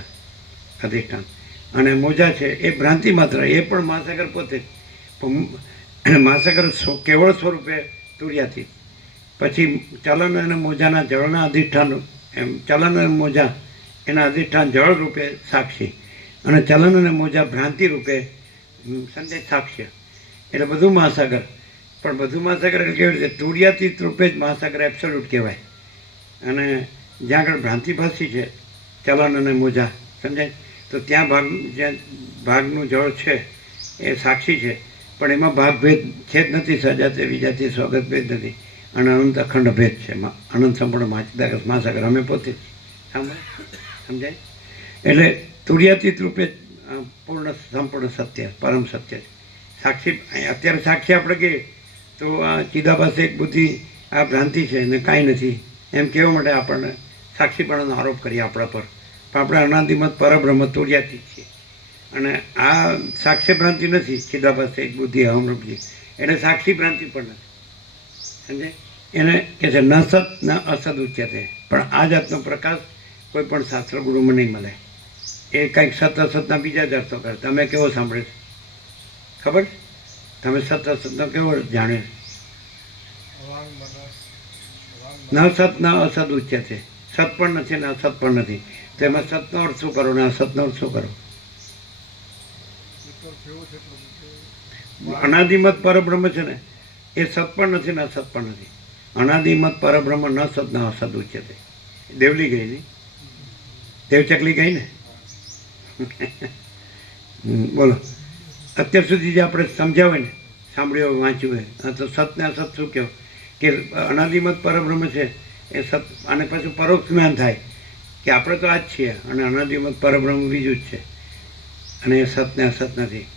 અધિષ્ઠાન, અને મોજા છે એ ભ્રાંતિ માત્ર, એ પણ મહાસાગર પોતે જ. મહાસાગર કેવળ સ્વરૂપે તુર્યાતીત. પછી ચલન અને મોજાના જળના અધિષ્ઠાન, એમ ચલન અને મોજા એના અધિષ્ઠાન જળ રૂપે સાક્ષી, અને ચલન અને મોજા ભ્રાંતિ રૂપે સંદેશ સાક્ષ્ય. એટલે બધું મહાસાગર, પણ બધું મહાસાગર એટલે કેવી રીતે તુર્યાતીત રૂપે જ મહાસાગર એબ્સોલ્યુટ કહેવાય. અને જ્યાં આગળ ભ્રાંતિભાષી છે ચલન અને મોજા સમજાય, તો ત્યાં જ્યાં ભાગનું જળ છે એ સાક્ષી છે, પણ એમાં ભાગભેદ છે જ નથી, સજાતે વિજાતિ સ્વાગત ભેદ નથી, અને અનંત અખંડ ભેદ છે, અનંત સંપૂર્ણ માચિદાકસ મહાસાગર અમે પોતે જ સમજાય. એટલે તુર્યાતીત રૂપે પૂર્ણ સંપૂર્ણ સત્ય પરમ સત્ય છે. સાક્ષી અત્યારે સાક્ષી આપણે કહીએ તો આ ચિદાભાસ એક બુદ્ધિ આ ભ્રાંતિ છે ને કાંઈ નથી એમ કહેવા માટે આપણને સાક્ષીપણાનો આરોપ કરીએ આપણા પર, પણ આપણે અનાદિમત પરબ્રહ્મ તુર્યાતીત છીએ. અને આ સાક્ષી ભ્રાંતિ નથી, ચિદાભાસ એક બુદ્ધિ અહમરૂપજી, એટલે સાક્ષી ભ્રાંતિ પણ નથી સમજાય. એને કહે છે ન સત ન અસદ ઉચ્યતે. પણ આ જાતનો પ્રકાશ કોઈ પણ શાસ્ત્ર ગુરુમાં નહીં મળે. એ કંઈક સત અસતના બીજા જ અર્થો કરે. તમે કેવો સાંભળે છે ખબર? તમે સત અસતનો કેવો જાણે? ન સત ન અસદ ઉચ્યતે. સત પણ નથી ને અસત પણ નથી, તો એમાં સતનો અર્થ શું કરો ને અસતનો અર્થ શું કરો? અનાદિમત પરબ્રહ્મ છે ને એ સત પણ નથી ને અસત પણ નથી. અનાદિમત પરબ્રહ્મ ન સત ન અસદ ઉચ્યતે. દેવલી ગઈ નહીં, દેવચકલી ગઈ ને. બોલો, અત્યાર સુધી જે આપણે સમજાવે ને, સાંભળ્યું વાંચ્યું હોય, તો સત ને અસત શું કહો કે અનાદિમત પરબ્રહ્મ છે એ સત, અને પછી પરોક્ષ જ્ઞાન થાય કે આપણે તો આ જ છીએ અને અનાદિમત પરબ્રહ્મ બીજું જ છે, અને એ સત ને અસત નથી.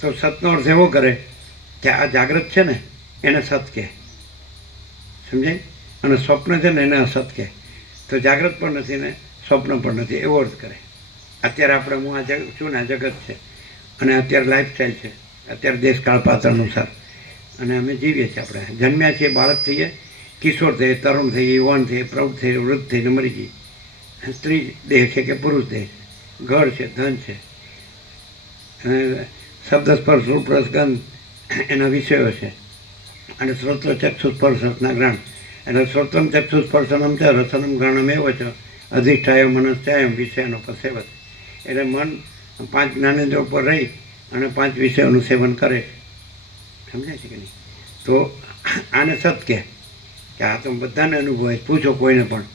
તો સતનો અર્થ એવો કરે કે આ જાગ્રત છે ને એને સત કહે સમજાય, અને સ્વપ્ન છે ને એને અસત કહે. તો જાગ્રત પણ નથી ને સ્વપ્ન પણ નથી એવો અર્થ કરે. અત્યારે આપણે હું આ છું ને આ જગત છે, અને અત્યારે લાઈફસ્ટાઈલ છે, અત્યારે દેશકાળ પાત્ર અનુસાર, અને અમે જીવીએ છીએ. આપણે જન્મ્યા છીએ, બાળક થઈએ, કિશોર થઈએ, તરુણ થઈએ, યુવાન થઈએ, પ્રૌઢ થઈએ, વૃદ્ધ થઈને મરી જઈએ. સ્ત્રી દેહ છે કે પુરુષ દેહ, ઘર છે, ધન છે, અને શબ્દ સ્પર્શ રૂપ રસ ગંધ એના વિષયો છે, અને શ્રોત્ર ચક્ષુ સ્પર્શ રસના ગ્રહણ. એટલે શ્રોત્રમ ચક્ષુ સ્પર્શનમ છે રસનમ ગ્રહણમ એવો છે અધિષ્ઠાય મનસ્યાયમ વિષયનો પસેવત. એટલે મન 5 જ્ઞાનેન્દ્રિયો ઉપર રહી અને 5 વિષયોનું સેવન કરે, સમજાય છે કે નહીં? તો આને સત કે આ તો બધાને અનુભવાય. પૂછો કોઈને પણ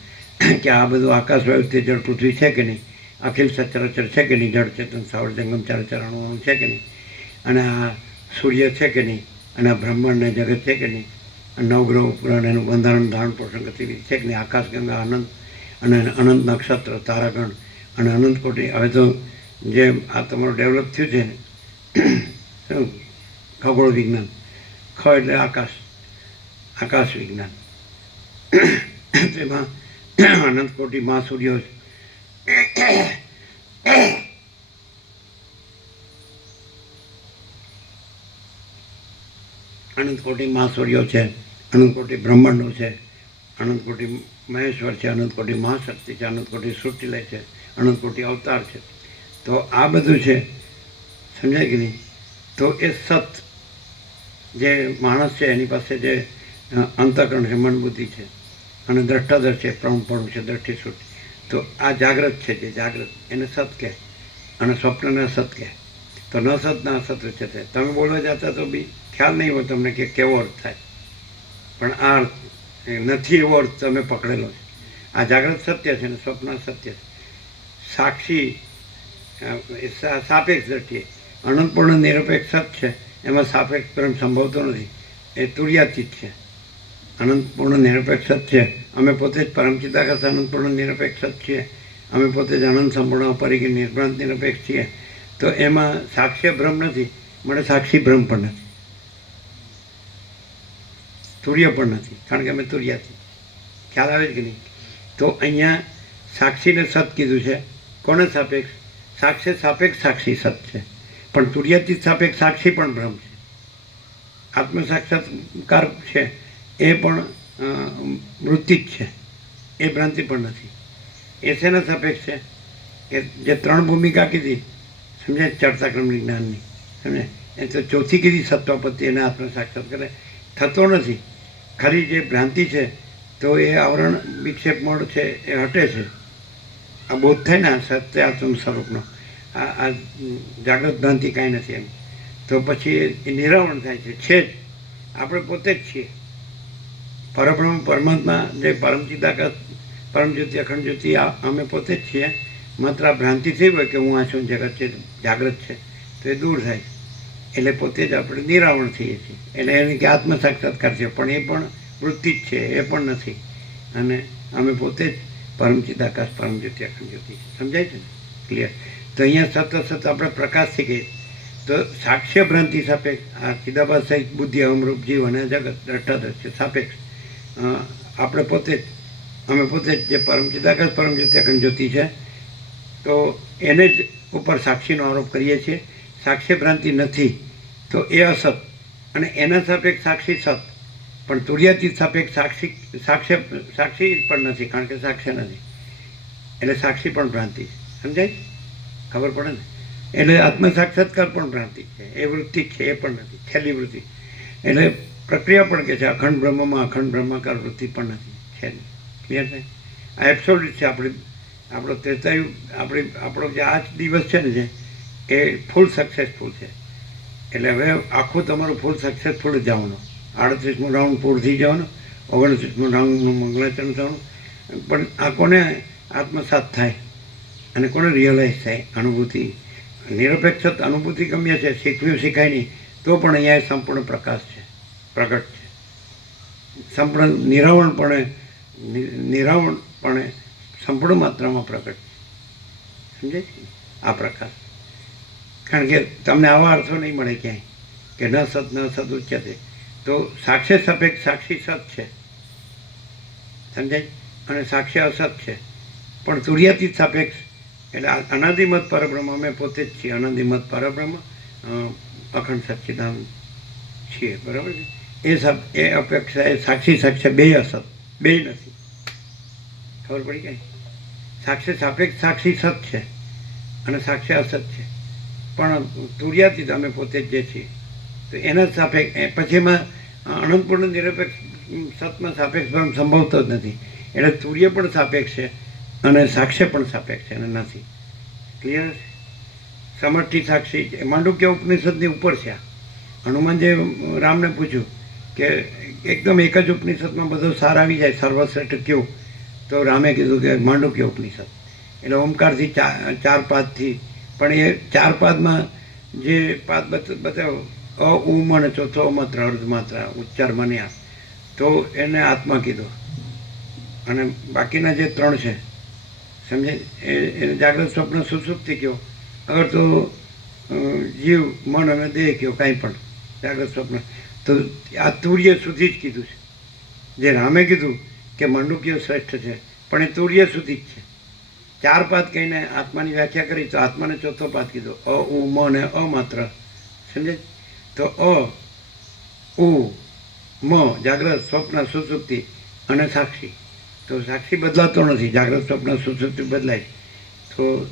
કે આ બધું આકાશ વાયુ તે જળ પૃથ્વી છે કે નહીં, અખિલ સચરાચર છે કે નહીં, જળ ચેતન સ્થાવર જંગમ ચારચરણું છે કે નહીં, અને આ સૂર્ય છે કે નહીં, અને આ બ્રહ્માંડ ને જગત છે કે નહીં, નવગ્રહ ઉપગ્રહ એનું બંધારણ ધારણ પોષણ ગતિવિધિ છે કે નહીં, આકાશગંગા અનંત અને અનંત નક્ષત્ર તારાગણ અને અનંત કોટી. હવે તો જે આ તમારું ડેવલપ થયું છે ને શું ખગોળ વિજ્ઞાન, ખ એટલે આકાશ વિજ્ઞાન, તેમાં અનંત કોટી મહાસૂર્યો અનંત કોટી મહાસૂર્યો છે, અનંત કોટી બ્રહ્માંડો છે, અનંત કોટી મહેશ્વર છે, અનંત કોટી મહાશક્તિ છે, અનંત કોટી સૃષ્ટિલય છે, અનંત કોટી અવતાર છે. તો આ બધું છે, સમજાય કે નહીં? તો એ સત જે માણસ છે એની પાસે જે અંતઃકરણ છે, મન બુદ્ધિ છે, અને દ્રષ્ટાદર છે, પ્રણપણું છે, દ્રષ્ટિ સૃષ્ટિ. તો આ જાગ્રત છે, જે જાગ્રત એને સત કહે, અને સ્વપ્નને સત કહે. તો ન સત ના સત વચ્ચે થાય. તમે બોલવા જતા તો બી ખ્યાલ નહીં હોય તમને કે કેવો અર્થ થાય, પણ આ અર્થ નથી એવો અર્થ તમે પકડેલો છે. આ જાગ્રત સત્ય છે ને સ્વપ્ન સત્ય છે. સાક્ષી સાપેક્ષ દ્રષ્ટિએ અનંતપૂર્ણ નિરપેક્ષ સત છે, એમાં સાપેક્ષ પ્રેમ સંભવતો નથી, એ તુર્યાતીત છે. અનંતપૂર્ણ નિરપેક્ષ સત છે, અમે પોતે જ પરમચિદાકાશ અનંતપૂર્ણ નિરપેક્ષ સત છીએ, અમે પોતે જ અનંત સંપૂર્ણ અપરિગી નિર્ભ્રાંત નિરપેક્ષ છીએ. તો એમાં સાક્ષ્ય ભ્રમ નથી, મને સાક્ષી ભ્રમ પણ નથી, તુર્ય પણ નથી, કારણ કે અમે તુર્યાથી. ખ્યાલ આવે છે કે નહીં? તો અહીંયા સાક્ષીને સત કીધું છે. કોને સાપેક્ષ? સાક્ષી સાપેક્ષ સાક્ષી સત છે, પણ તુર્યાતીત સાપેક્ષ સાક્ષી પણ ભ્રમ છે. આત્મસાક્ષાત્કાર છે એ પણ વૃત્તિ જ છે, એ ભ્રાંતિ પણ નથી. એ શેના સાપેક્ષ છે? કે જે ત્રણ ભૂમિકા કીધી, સમજાય, ચડતા ક્રમની જ્ઞાનની, સમજાય, એ તો ચોથી કીધી સત્વાપત્તિ એને આત્મસાક્ષાત્કાર થતો નથી. ખાલી જે ભ્રાંતિ છે તો એ આવરણ વિક્ષેપ મોડ છે એ હટે છે. આ બોધ થાય ને સત્ય આત્મ સ્વરૂપનો, આ જાગૃત ભ્રાંતિ કાંઈ નથી એમ. તો પછી એ નિરાવરણ થાય છે જ. આપણે પોતે જ છીએ પરબ્રહ્મ પરમાત્મા, જે પરમચિદાકાશ પરમજ્યોતિ અખંડ જ્યોતિ, અમે પોતે જ છીએ. માત્ર આ ભ્રાંતિ થઈ હોય કે હું આ છું, જગત છે, જાગ્રત છે, તો એ દૂર થાય. એટલે પોતે જ આપણે નિરાવરણ થઈએ છીએ. એટલે એને કે આત્મ સાક્ષાત્કાર છે, પણ એ પણ વૃત્તિ જ છે, એ પણ નથી. અને અમે પોતે જ પરમચિદાકાશ પરમજ્યોતિ અખંડ જ્યોતિ. સમજાય છે ને? ક્લિયર? તો અહીંયા સતત આપણે પ્રકાશથી કહીએ તો સાક્ષ્ય ભ્રાંતિ સાપેક્ષ આ ચિદાભાસ સહિત બુદ્ધિ અમરૂપ જીવ અને જગત દ્રષ્ટાદ્રશ્ય સાપેક્ષ આપણે પોતે જ, અમે પોતે જ જે પરમચિદાકાશ પરમજ્યોતિ અખંડ જ્યોતિ છે, તો એને જ ઉપર સાક્ષીનો આરોપ કરીએ છીએ. સાક્ષ્ય ભ્રાંતિ નથી તો એ અસત, અને એના સાપેક્ષ સાક્ષી સત, પણ તુર્યાતીત સાપેક્ષ સાક્ષી પણ નથી, કારણ કે સાક્ષ્ય નથી. એટલે સાક્ષી પણ ભ્રાંતિ છે. સમજાય? ખબર પડે ને? એટલે આત્મસાક્ષાત્કાર પણ ભ્રાંતિ છે, એ વૃત્તિ છે, એ પણ નથી, છેલ્લી વૃત્તિ. એટલે પ્રક્રિયા પણ કે છે અખંડ બ્રહ્મમાં અખંડ બ્રહ્માકાર વૃત્તિ પણ નથી, છે નહીં. ક્લિયર છે? આ એબ્સોલ્યુટ છે. આપણો ત્રેતાયુગ, આપણો જે આ દિવસ છે ને, જે એ ફૂલ સક્સેસફુલ છે. એટલે હવે આખું તમારું ફૂલ સક્સેસફુલ જ જવાનું. 38મું રાઉન્ડ પૂર થઈ જવાનું, 29મું રાઉન્ડનું મંગળાચરણ થવાનું. પણ આ કોને આત્મસાત થાય અને કોને રિયલાઇઝ થાય? અનુભૂતિ. નિરપેક્ષ અનુભૂતિ ગમ્ય છે, શીખવ્યું શીખાય નહીં, તો પણ અહીંયા સંપૂર્ણ પ્રકાશ છે, પ્રગટ છે. સંપૂર્ણ નિરાવણપણે સંપૂર્ણ માત્રામાં પ્રગટ છે. સમજાય છે આ પ્રકાશ? કારણ કે તમને આવા અર્થો નહીં મળે ક્યાંય કે ન સત ઉચ્યતે. તો સાક્ષ્ય સાપેક્ષ સાક્ષી સત છે, સમજાય, અને સાક્ષ્ય અસત છે, પણ તુર્યાતીત સાપેક્ષ. એટલે અનાદિમત પરબ્રહ્મ અમે પોતે જ છીએ, અનાદિમત પરબ્રહ્મ અખંડ સચ્ચિદાનંદ છીએ, બરાબર છે? એ અપેક્ષા સાક્ષી સાક્ષ્ય બે અસત, બે નથી. ખબર પડી કાંઈ? સાક્ષ્ય સાપેક્ષ સાક્ષી સત છે અને સાક્ષ્ય અસત છે, પણ તુર્યાતીત અમે પોતે જ જે છીએ. તો એના સાપેક્ષ પછી એમાં અનંતપૂર્ણ નિરપેક્ષ સતમાં સાપેક્ષ ભ્રમ સંભવતો જ નથી. એટલે તુર્ય પણ સાપેક્ષ છે અને સાક્ષ્ય પણ સાપેક્ષ છે, અને નથી. ક્લિયર છે? સમષ્ટિ સાક્ષી છે. માંડુક્ય ઉપનિષદની ઉપર છે. હનુમાનજી રામને પૂછ્યું કે એકદમ એક જ ઉપનિષદમાં બધો સાર આવી જાય, સર્વશ્રેષ્ઠ કયું? તો રામે કીધું કે માંડુક્ય ઉપનિષદ. એટલે ઓમકારથી ચાર પાદથી, પણ એ ચાર પાદમાં જે પાદ બતાવ્યો અ ઉમ અને ચોથો માત્ર અર્ધમાત્રા ઉચ્ચાર માન્યા, તો એને આત્મા કીધો. અને બાકીના જે ત્રણ છે સમજે એને જાગ્રત સ્વપ્ન સુસુપ્તિ કહો. અગર તો જીવ મન અને દેહ કહો, કાંઈ પણ જાગ્રત સ્વપ્ન, તો આ તુર્ય સુધી જ કીધું છે. જે રામે કીધું કે મંડુકીય શ્રેષ્ઠ છે, પણ એ તુર્ય સુધી જ છે. ચાર પાદ કહીને આત્માની વ્યાખ્યા કરી, તો આત્માને ચોથો પાદ કીધો અ ઉ મ ને અ માત્ર, સમજે. તો અ ઉ મ જાગ્રત સ્વપ્ન સુસુપ્તિ અને સાક્ષી. તો સાક્ષી બદલાતો નથી, જાગ્રત સ્વપ્ન સુસુપ્તિ બદલાય. તો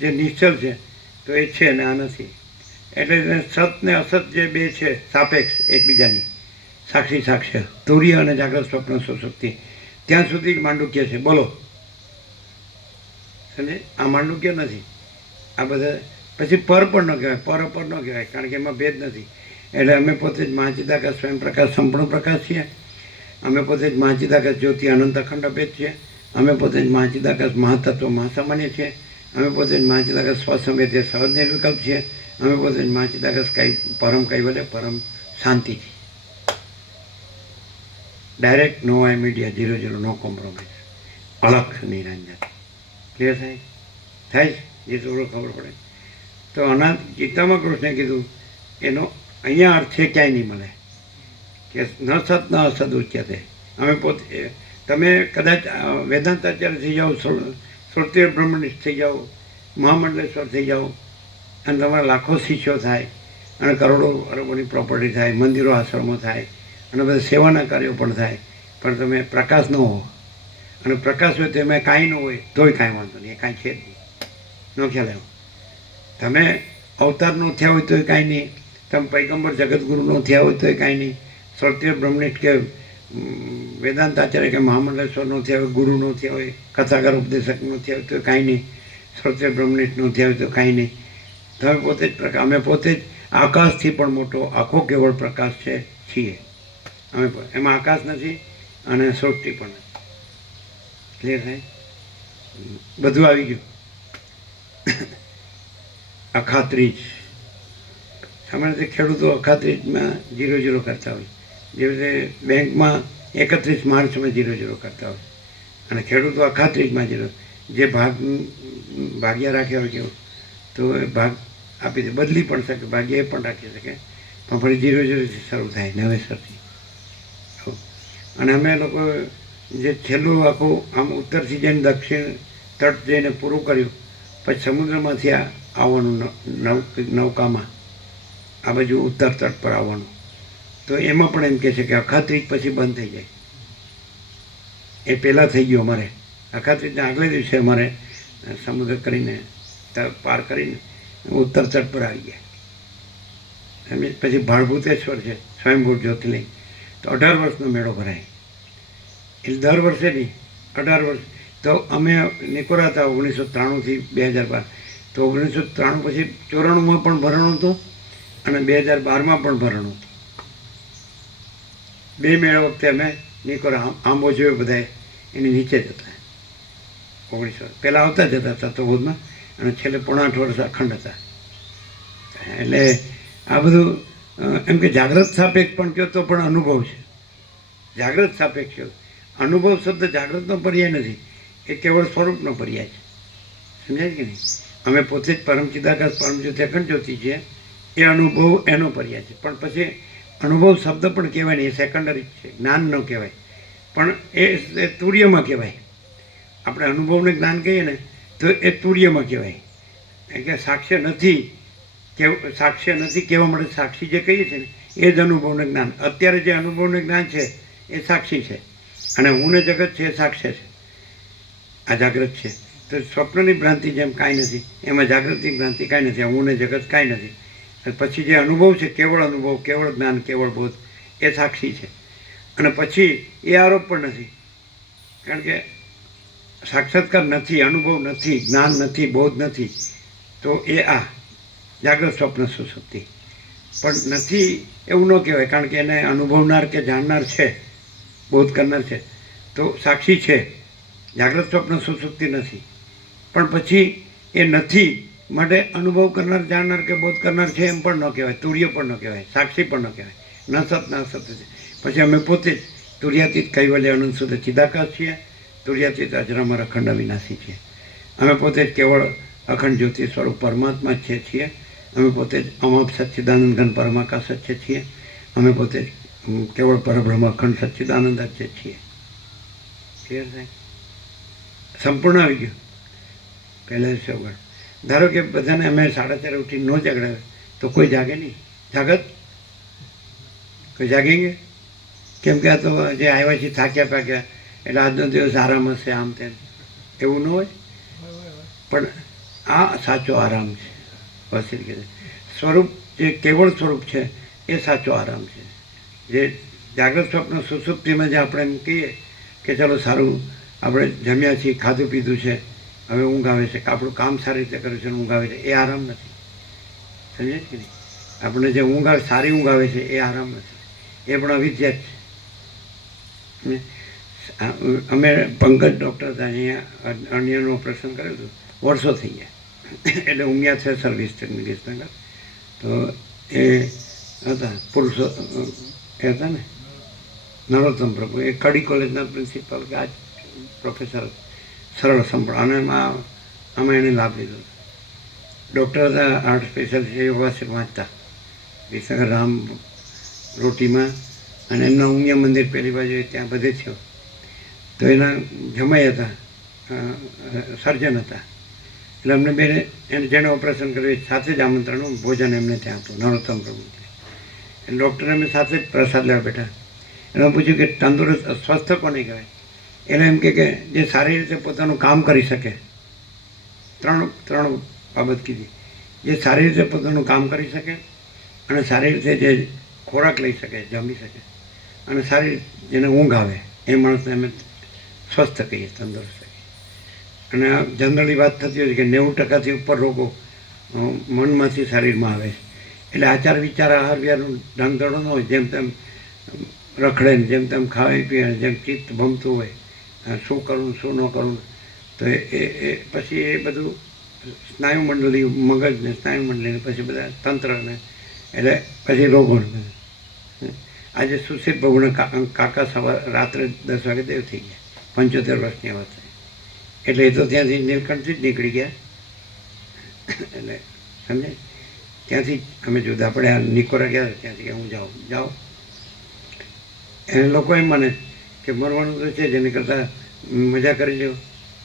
જે નિશ્ચલ છે તો એ છે ને આ નથી. એટલે સત ને અસત જે બે છે સાપેક્ષ એકબીજાની, સાક્ષી સાક્ષ્ય, તુર્ય અને જાગ્રત સ્વપ્ન સુસુપ્તિ, ત્યાં સુધી માંડુક્ય છે. બોલો, સમજે. આ માંડુક્ય નથી. આ બધા પછી પર પણ ન કહેવાય, પર અપર ન કહેવાય, કારણ કે એમાં ભેદ નથી. એટલે અમે પોતે જ મહાચિદાકાશ સ્વયં પ્રકાશ સંપૂર્ણ પ્રકાશ છીએ. અમે પોતે જ મહાચિદાકાશ જ્યોતિ અનંત અખંડ અભેદ છીએ. અમે પોતે જ મહાચિદાકાશ મહાતત્વ મહાસામાન્ય છીએ. અમે પોતે જ મહાચિદાકાશ સ્વસમય તે સહજ નિર્વિકલ્પ છીએ. અમે પોતે જ મહાચિદાકાશ પરમ કૈવલ્ય પરમ શાંતિ છીએ. ડાયરેક્ટ નો આઈ મીડિયા 0 નો કોમ્પ્રોમાઇઝ, અલખ નિરંજન. ક્લિયર થાય જે થોડું ખબર પડે. તો અનાથ ગીતામાં કૃષ્ણે કીધું એનો અહીંયા અર્થ છે ક્યાંય નહીં મળે કે ન સત ન અસદ ઉચ્યતે. અમે પોતે, તમે કદાચ વેદાંતાચાર્ય થઈ જાઓ, શ્રોત્રિય બ્રહ્મનિષ્ઠ થઈ જાઓ, મહામંડલેશ્વર થઈ જાઓ, અને તમારા લાખો શિષ્યો થાય, અને કરોડો અરબોની પ્રોપર્ટી થાય, મંદિરો આશ્રમો થાય, અને બધા સેવાના કાર્યો પણ થાય, પણ તમે પ્રકાશ ન હો, અને પ્રકાશ હોય તો એમાં કાંઈ ન હોય તોય કાંઈ વાંધો નહીં, એ કાંઈ છે જ નહીં. ન ખ્યાલ આવ્યો? તમે અવતાર ન થયા હોય તોય કાંઈ નહીં, તમે પૈગંબર જગતગુરુ ન થયા હોય તોય કાંઈ નહીં, શ્રોત્રિય બ્રહ્મનિષ્ઠ કે વેદાંતાચાર્ય કે મહામંડલેશ્વર ન થયા હોય, ગુરુ ન થયા હોય, કથાકાર ઉપદેશક ન થયા હોય તો કાંઈ નહીં, શ્રોત્રિય બ્રહ્મનિષ્ઠ ન થયા હોય તો કાંઈ નહીં. તમે પોતે જ પ્રકાશ, અમે પોતે જ આકાશથી પણ મોટો આખો કેવળ પ્રકાશ છે છીએ. અમે એમાં આકાશ નથી અને સૃષ્ટિ પણ નથી. ક્લિયર થાય? બધું આવી ગયું. અખાત્રીજ, સામાન્ય રીતે ખેડૂતો અખાત્રીજમાં 0 કરતા હોય, જેવી રીતે બેંકમાં 31 માર્ચમાં 0 કરતા હોય, અને ખેડૂતો અખાત્રીજમાં 0. જે ભાગ્યા રાખ્યા હોય કેવું, તો એ ભાગ આપી દે, બદલી પણ શકે, ભાગ્ય એ પણ રાખી શકે, પણ ફરી 0 શરૂ થાય નવેસરથી. અને અમે લોકો જે છેલ્લું આખું આમ ઉત્તરથી જઈને દક્ષિણ તટ જઈને પૂરું કર્યું, પછી સમુદ્રમાંથી આવવાનું નૌકામાં આ બાજુ ઉત્તર તટ પર આવવાનું. તો એમાં પણ એમ કહે છે કે અખાત્રીજ પછી બંધ થઈ જાય. એ પહેલાં થઈ ગયું અમારે. અખાત્રીજના આગલે દિવસે અમારે સમુદ્ર કરીને પાર કરીને ઉત્તર તટ પર આવી ગયા. એમ પછી ભાળભૂતેશ્વર છે સ્વયંભૂ જ્યોતિર્લિંગ, તો 18 વર્ષનો મેળો ભરાય. એટલે દર વર્ષે નહીં, 18 વર્ષ. તો અમે નિકોરા હતા 1993થી 2012. તો 1993 પછી 94માં પણ ભરણું હતું અને 2012માં પણ ભરણું હતું. 2 મેળા વખતે અમે નિકોરા આંબો જોયો બધા એની નીચે જ હતા. 19 વર્ષ પહેલાં આવતા જ હતા સતોબોધમાં, અને છેલ્લે 8.5 વર્ષ અખંડ હતા. એટલે આ બધું એમ કે જાગ્રત સાપેક્ષ પણ કહો તો પણ અનુભવ છે. જાગ્રત સાપેક્ષ કહો, અનુભવ શબ્દ જાગ્રતનો પર્યાય નથી, એ કેવળ સ્વરૂપનો પર્યાય છે. સમજાય કે નહીં? અમે પોતે જ પરમ ચિદાકાશ પરમ જ્યોતિ અખંડ જ્યોતિ છીએ, એ અનુભવ એનો પર્યાય છે. પણ પછી અનુભવ શબ્દ પણ કહેવાય નહીં, એ સેકન્ડરી છે, જ્ઞાન ન કહેવાય, પણ એ તુર્યમાં કહેવાય. આપણે અનુભવને જ્ઞાન કહીએ ને તો એ તુર્યમાં કહેવાય. કે સાક્ષ્ય નથી કહેવા માટે સાક્ષી જે કહીએ છીએ ને એ જ અનુભવને જ્ઞાન. અત્યારે જે અનુભવને જ્ઞાન છે એ સાક્ષી છે, અને હું ને જગત છે એ સાક્ષ્ય છે. આ જાગ્રત છે. તો સ્વપ્નની ભ્રાંતિ જેમ કાંઈ નથી, એમાં જાગૃતિની ભ્રાંતિ કાંઈ નથી, હું ને જગત કાંઈ નથી. પછી જે અનુભવ છે, કેવળ અનુભવ, કેવળ જ્ઞાન, કેવળ બોધ, એ સાક્ષી છે. અને પછી એ આરોપ પણ નથી, કારણ કે સાક્ષાત્કાર નથી, અનુભવ નથી, જ્ઞાન નથી, બોધ નથી. તો એ આ જાગ્રત સ્વપ્ન સુસુપ્તિ પણ નથી એવું ન કહેવાય, કારણ કે એને અનુભવનાર કે જાણનાર છે, બોધ કરનાર છે, તો સાક્ષી છે. જાગ્રત સ્વપ્ન સુસુપ્તિ નથી. પણ પછી એ નથી માટે અનુભવ કરનાર જાણનાર કે બોધ કરનાર છે એમ પણ ન કહેવાય, તુર્ય પણ ન કહેવાય, સાક્ષી પણ ન કહેવાય, ન સત ન સત છે. પછી અમે પોતે જ તુર્યાતીત કૈવલ્ય અનંત શુદ્ધ ચિદાકાશ છીએ, તુર્યાતીત અજરામર અખંડ અવિનાશી છીએ. અમે પોતે જ કેવળ અખંડ જ્યોતિ સ્વરૂપ પરમાત્મા જ છીએ. અમે પોતે જ અમાપ સચ્ચિદાનંદ ઘન પરમાકાશ જ છીએ. અમે પોતે જ કેવળ પરબ્રહ્મ અખંડ સચ્ચિદાનંદ જ છીએ. ક્લિયર થાય? સંપૂર્ણ આવી ગયું પહેલા દિવસે વગર. ધારો કે બધાને અમે 4:30 ઉઠીને ન જાગડાવે તો કોઈ જાગે નહીં. જાગત કોઈ જાગેંગે? કેમ કે આ તો જે આવ્યા છે થાક્યા પાક્યા એટલે આજનો દિવસ આરામ હશે આમ તેમ એવું ન હોય. પણ આ સાચો આરામ છે. વસીલ કહે સ્વરૂપ જે કેવળ સ્વરૂપ છે એ સાચો આરામ છે. જે જાગ્રત સ્વપ્ન સુસુપ્તિમાં જે આપણે એમ કહીએ કે ચાલો સારું આપણે જમ્યા છીએ, ખાધું પીધું છે, હવે ઊંઘ આવે છે, આપણું કામ સારી રીતે કર્યું છે અને ઊંઘ આવે છે, એ આરામ નથી. સમજે કે નહીં? આપણે જે ઊંઘ આવે સારી ઊંઘ આવે છે એ આરામ નથી, એ પણ અવિદ્યા જ છે. અમે પંકજ ડૉક્ટર હતા અહીંયા, અન્યનું ઓપરેશન કરેલું હતું, વર્ષો થઈ ગયા એટલે ઊંઘ્યા છે સર્વિસ ટેકનિકલ. તો એ હતા પુરુષો એ હતા ને નરોત્તમ પ્રભુ, એ કડી કોલેજના પ્રિન્સિપાલ કે આજ પ્રોફેસર સરળ સંભાળ અને આમાં એને લાભ લીધો. ડૉક્ટર હતા, આર્ટ સ્પેશિયાલિસ્ટ, યોગાસન વાંચતા વિસનગર રામ રોટીમાં, અને એમના ઉમિયા મંદિર પહેલી બાજુ ત્યાં બધે થયો. તો એના જમાઈ હતા, સર્જન હતા, એટલે અમને બેને એને જેણે ઓપરેશન કર્યું સાથે જ આમંત્રણ ભોજન એમને ત્યાં હતું નરોત્તમ પ્રભુ. એટલે ડૉક્ટરે અમે સાથે જ પ્રસાદ લેવા બેઠા. એમાં પૂછ્યું કે તંદુરસ્ત સ્વસ્થ કોને કહેવાય? એટલે એમ કે જે સારી રીતે પોતાનું કામ કરી શકે. ત્રણ બાબત કીધી. જે સારી રીતે પોતાનું કામ કરી શકે, અને સારી રીતે જે ખોરાક લઈ શકે, જમી શકે, અને સારી જેને ઊંઘ આવે એ માણસને અમે સ્વસ્થ કહીએ, તંદુરસ્ત કહીએ. અને આ જનરલી વાત થતી હોય છે કે 90% ઉપર રોગો મનમાંથી શરીરમાં આવે છે. એટલે આચાર વિચાર આહાર વિહારનું ઢંગધડો ન હોય, જેમ તેમ રખડે ને જેમ તેમ ખાવા પીએ, જેમ ચિત્ત ભમતું હોય, શું કરવું શું ન કરવું, તો એ પછી એ બધું સ્નાયુ મંડળી, મગજને સ્નાયુ મંડળીને પછી બધા તંત્રને, એટલે પછી રોગોને. આજે સુશીલ પ્રભુના કાકા સવાર રાત્રે 10 વાગે દેવ થઈ ગયા, 75 વર્ષની અવસ્થા. એટલે એ તો ત્યાંથી નીલકંઠથી જ નીકળી ગયા. એટલે સમજે ત્યાંથી અમે જુદા પડ્યા. નિકોરા ગયા ત્યાંથી કે હું જાઓ. એને લોકો એમ માને કે મરવાનું તો છે જ, એની કરતાં મજા કરી લો,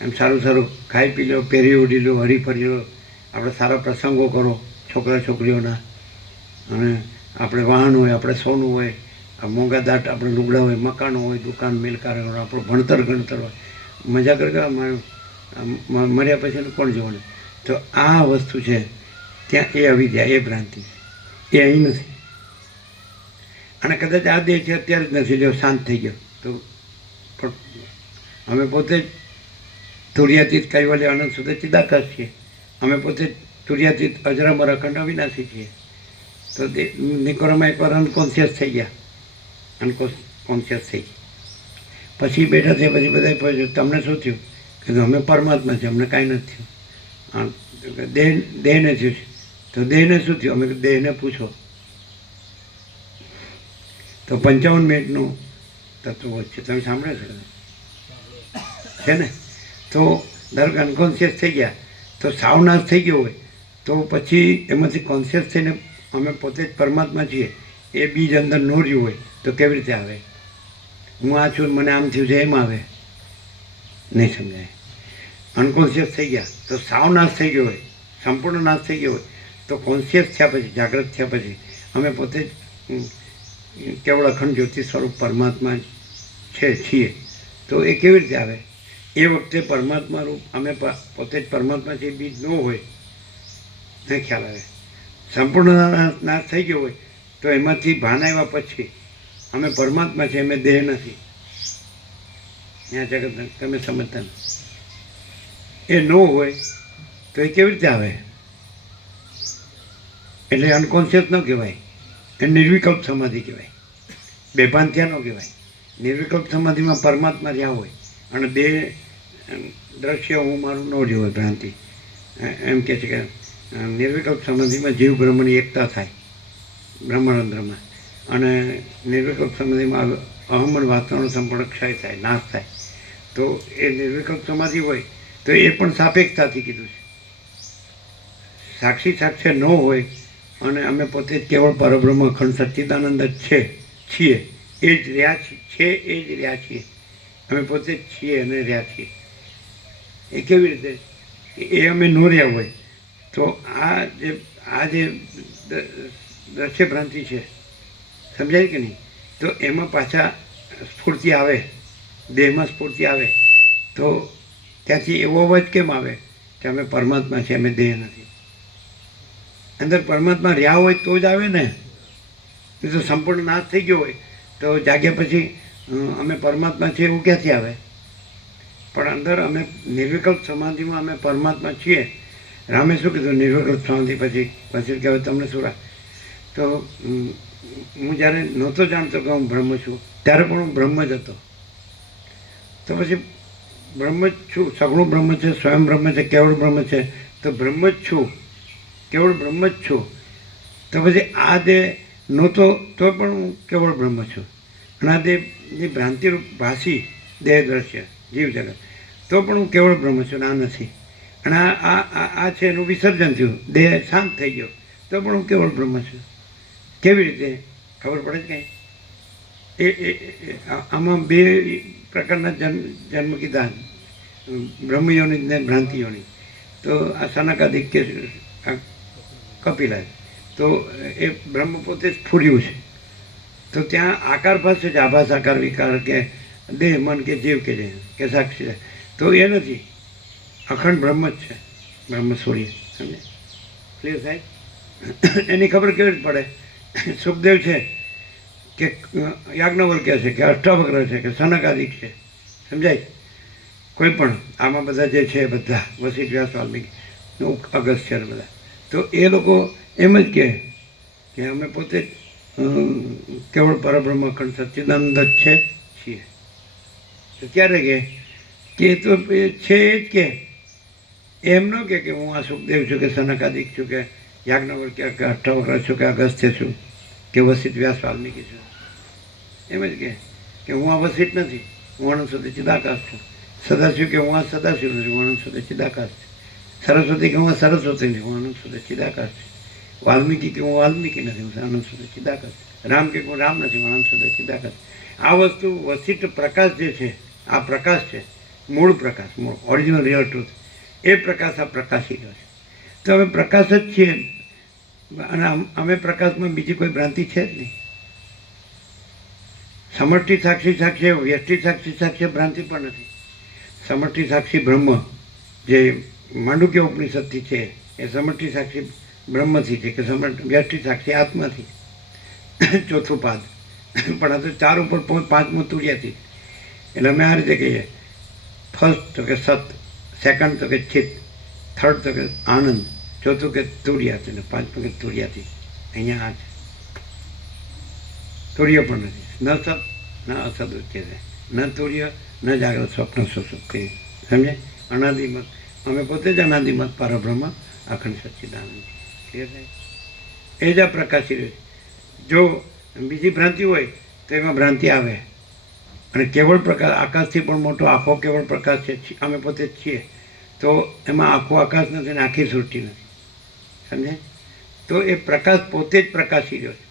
એમ સારું સારું ખાઈ પી લો, પહેરી ઉડી લો, હરી ફરી લો, આપણે સારા પ્રસંગો કરો છોકરા છોકરીઓના, અને આપણે વાહન હોય, આપણે સોનું હોય, મોંઘા દાટ આપણે લુગડા હોય, મકાનો હોય, દુકાન મિલકાર હોય, આપણું ભણતર ગણતર હોય, મજા કરી મર્યા પછી કોણ જોવાનું? તો આ વસ્તુ છે ત્યાં એ અવિદ્યા, એ ભ્રાંતિ, એ અહીં નથી. અને કદાચ આ દેહ છે અત્યારે જ નથી, જો શાંત થઈ ગયો તો. પણ અમે પોતે જ તુર્યાતીત કૈવલ્ય અનંત શુદ્ધ ચિદાકાશ છીએ. અમે પોતે જ તુર્યાતીત અજરામર અખંડ અવિનાશી છીએ. તો નિકોરામાં એકવાર અનકોન્શિયસ થઈ ગયા, અનકોન્શિયસ થઈ પછી બેઠા થયા. પછી બધા પૂછ્યું તમને શું થયું? કીધું અમે પરમાત્મા છે, અમને કાંઈ નથી થયું. દેહને થયું છે. તો દેહને શું થયું? અમે દેહને પૂછો. તો 55 મિનિટનું તત્વ છે, તમે સાંભળે છે ને? તો ધારો કે અનકોન્શિયસ થઈ ગયા, તો સાવનાશ થઈ ગયો હોય, તો પછી એમાંથી કોન્શિયસ થઈને અમે પોતે જ પરમાત્મા છીએ એ બીજ અંદર ન રહ્યું હોય તો કેવી રીતે આવે? હું આ છું, મને આમ થયું છે, એમ આવે? નહીં સમજાય. અનકોન્શિયસ થઈ ગયા તો સાવ નાશ થઈ ગયો હોય, સંપૂર્ણ નાશ થઈ ગયો હોય, તો કોન્શિયસ થયા પછી, જાગૃત થયા પછી અમે પોતે જ કેવળ અખંડ જ્યોતિ સ્વરૂપ પરમાત્મા છીએ. તો એ કેવી રીતે આવે? એ વખતે પરમાત્મા રૂપ અમે પોતે જ પરમાત્મા છે, બીજ ન હોય ને ખ્યાલ આવે. સંપૂર્ણ નાશ થઈ ગયો હોય તો એમાંથી ભાન આવ્યા પછી અમે પરમાત્મા છે, અમે દેહ નથી. ત્યાં જગત તમે સમજતા નથી. એ ન હોય તો એ કેવી રીતે આવે? એટલે અનકોન્શિયસ ન કહેવાય, એ નિર્વિકલ્પ સમાધિ કહેવાય. બેભાન થયા ન કહેવાય. નિર્વિકલ્પ સમાધિમાં પરમાત્મા જ્યાં હોય અને દેહ દ્રશ્ય હું મારું ન જ હોય ભ્રાંતિ. એમ કહે છે કે નિર્વિકલ્પ સમાધિમાં જીવ બ્રહ્મની એકતા થાય બ્રહ્માંડમાં, અને નિર્વિકલ્પ સમાધિમાં અહમ અને વાસનાનો સંપૂર્ણ ક્ષય થાય, નાશ થાય. તો એ નિર્વિકલ્પ સમાધિ હોય તો એ પણ સાપેક્ષતાથી કીધું છે. સાક્ષી સાક્ષ્ય ન હોય અને અમે પોતે જ કેવળ પરબ્રહ્મ અખંડ સચ્ચિદાનંદ જ છીએ, એ જ રહ્યા છે, એ જ રહ્યા છીએ, અમે પોતે જ છીએ અને રહ્યા છીએ. એ કેવી રીતે? એ અમે ન રહ્યા હોય તો આ જે દ્રશ્ય ભ્રાંતિ છે, સમજાય કે નહીં? તો એમાં પાછા સ્ફૂર્તિ આવે, દેહમાં સ્ફૂર્તિ આવે તો ત્યાંથી એવો અવાજ કેમ આવે કે અમે પરમાત્મા છીએ, અમે દેહ નથી. અંદર પરમાત્મા રહ્યા હોય તો જ આવે ને. એ તો સંપૂર્ણ નાશ થઈ ગયો હોય તો જાગ્યા પછી અમે પરમાત્મા છીએ એવું ક્યાંથી આવે? પણ અંદર અમે નિર્વિકલ્પ સમાધિમાં અમે પરમાત્મા છીએ. રામે શું કીધું નિર્વિકલ્પ સમાધિ પછી કે હવે તમને શું તો હું જ્યારે નહોતો જાણતો કે હું બ્રહ્મ છું ત્યારે પણ હું બ્રહ્મ જ હતો. તો પછી બ્રહ્મ જ છું, સગુણ બ્રહ્મ છે, સ્વયં બ્રહ્મ છે, કેવળ બ્રહ્મ છે, તો બ્રહ્મ જ છું, કેવળ બ્રહ્મ જ છું. તો પછી આ દેહ નહોતો તો પણ હું કેવળ બ્રહ્મ છું. અને આ દેહની ભ્રાંતિરૂપ ભાષી દેહ દ્રશ્ય જીવ જગત તો પણ હું કેવળ બ્રહ્મ છું, આ નથી. અને આ છે એનું વિસર્જન થયું, દેહ શાંત થઈ ગયો તો પણ હું કેવળ બ્રહ્મ છું. કેવી રીતે ખબર પડે છે કંઈ? આમાં બે પ્રકારના જન્મ કીધા, બ્રહ્મયોનિ ને ભ્રાંતિયોનિ. તો આ સનકાદિક કે કપિલા, તો એ બ્રહ્મ પોતે જ ફૂર્યું છે. તો ત્યાં આકાર પાસે જ આભાસ આકાર વિકાર કે દેહ મન કે જીવ કે સાક્ષી, તો એ નથી, અખંડ બ્રહ્મ જ છે, બ્રહ્મ સૂર્ય. સમજે? ક્લિયર થાય? એની ખબર કેવી રીતે પડે? સુખદેવ છે કે યાજ્ઞવલ્ક્ય છે કે અષ્ટાવક્ર છે કે સનકાદિક છે, સમજાય? કોઈ પણ આમાં બધા જે છે બધા વશિષ્ઠ વ્યાસ વાલ્મીકી અગસ્ત્ય બધા, તો એ લોકો એમ જ કહે કે અમે પોતે કેવળ પરબ્રહ્મ અખંડ સચ્ચિદાનંદ જ છીએ. તો ક્યારે કે તો એ છે એ જ કે એમ ન કે હું આ સુખદેવ છું કે સનકાદિક છું કે યાજ્ઞવલ્ક્ય કે અષ્ટાવક્ર છું કે અગસ્ત્ય છું કે વશિષ્ઠ વ્યાસ વાલ્મીકી છું. એમ જ કે હું આ વશિષ્ઠ નથી, હું અનંત સુધી ચિદાકાશ છું. સદાશિવ કે હું આ સદાશિવ નથી, હું અનંત સુધી ચિદાકાશ છું. સરસ્વતી કે હું આ સરસ્વતી નથી, હું અનંત સુધી ચિદાકાશ છું. વાલ્મીકી કે હું વાલ્મીકી નથી, હું અનંત સુધી ચિદાકાશ છું. રામ કે હું રામ નથી, હું અનંત સુધી ચિદાકાશ. આ વસ્તુ વશિષ્ઠ પ્રકાશ જે છે, આ પ્રકાશ છે, મૂળ પ્રકાશ, મૂળ ઓરિજિનલ રિયલ ટ્રુથ, એ પ્રકાશ આ પ્રકાશી છે. તો અમે પ્રકાશ જ છીએ અને અમે પ્રકાશમાં બીજી કોઈ ભ્રાંતિ છે જ નહીં. સમષ્ટિ સાક્ષી સાક્ષ્ય, વ્યષ્ટિ સાક્ષી સાક્ષ્ય ભ્રાંતિ પણ નથી. સમષ્ટિ સાક્ષી બ્રહ્મ જે માંડુક્ય ઉપનિષદથી છે એ સમષ્ટિ સાક્ષી બ્રહ્મથી છે કે વ્યષ્ટિ સાક્ષી આત્માથી, ચોથું પાદ. પણ આ તો 4 ઉપર 5મું તુર્યાથી. એટલે અમે આ રીતે કહીએ, ફર્સ્ટ તો કે સત, સેકન્ડ તો કે ચિત્ત, થર્ડ તો કે આનંદ, ચોથું કે તુર્યાથી ને 5મું કે તુર્યાથી. અહીંયા આ છે, તુર્ય પણ નથી. ન સત ન અસદ ઉચ્ચે છે, ન તુર્ય ન જાગ્રત સ્વપ્ન સુષુપ્તિ. સમજે? અનાદિમત, અમે પોતે જ અનાદિમત પરબ્રહ્મ અખંડ સચ્ચિદાનંદ. ક્લિયર થાય? એ જ આ પ્રકાશી રહે. જો બીજી ભ્રાંતિ હોય તો એમાં ભ્રાંતિ આવે. અને કેવળ પ્રકાશ, આકાશથી પણ મોટો આખો કેવળ પ્રકાશ છે, અમે પોતે જ છીએ, તો એમાં આખું આકાશ નથી અને આખી સૃષ્ટિ નથી. સમજે? તો એ પ્રકાશ પોતે જ પ્રકાશી રહ્યો છે.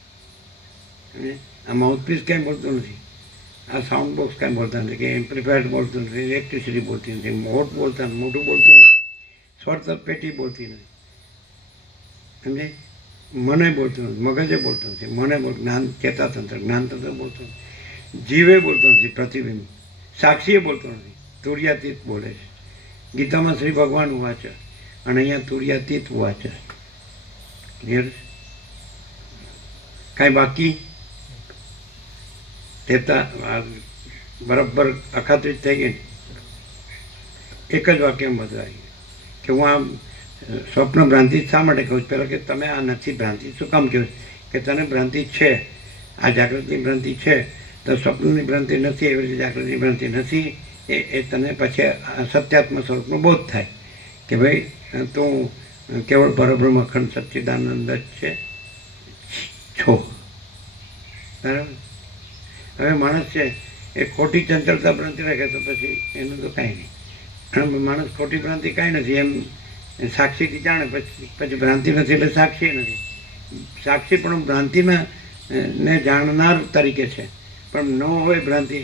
સમજે? આ માઉથપીસ કાંઈ બોલતું નથી, આ સાઉન્ડ બોક્સ કાંઈ બોલતા નથી, કે એમ્પ્લીફાયર બોલતું નથી, ઇલેક્ટ્રિસિટી બોલતી નથી, મોટ બોલતા મોટું બોલતું નથી, શોર્ટ પેટી બોલતી નથી. સમજે? મને બોલતું નથી, મગજે બોલતું નથી, મને જ્ઞાન ચેતાતંત્ર જ્ઞાનતંત્ર બોલતું નથી, જીવે બોલતો નથી, પ્રતિબિંબ સાક્ષીએ બોલતો નથી, તુર્યાતીત બોલે છે. ગીતામાં શ્રી ભગવાન વાચ અને અહીંયા તુર્યાતીત વાચ. ક્લિયર? કાંઈ બાકી? બરાબર અખાત્રિત થઈ ગઈ. એક જ વાક્યમાં બદલાઈ કે હું આમ સ્વપ્ન ભ્રાંતિ શા માટે કહું છું? પહેલાં કે તમે આ નથી ભ્રાંતિ શું કામ કહું કે તને ભ્રાંતિ છે, આ જાગૃતિની ભ્રાંતિ છે, તો સ્વપ્નની ભ્રાંતિ નથી, એવી રીતે જાગૃતિની ભ્રાંતિ નથી, એ તને પછી સત્યાત્મ સ્વરૂપનો બોધ થાય કે ભાઈ તું કેવળ પરબ્રહ્મ અખંડ સચ્ચિદાનંદ જ છો. બરાબર. હવે માણસ છે એ ખોટી ચંચળતા ભ્રાંતિ રાખે તો પછી એનું તો કાંઈ નહીં. અને માણસ ખોટી ભ્રાંતિ કાંઈ નથી એમ સાક્ષીથી જાણે પછી ભ્રાંતિ નથી એટલે સાક્ષી નથી. સાક્ષી પણ ભ્રાંતિના ને જાણનાર તરીકે છે, પણ ન હોય ભ્રાંતિ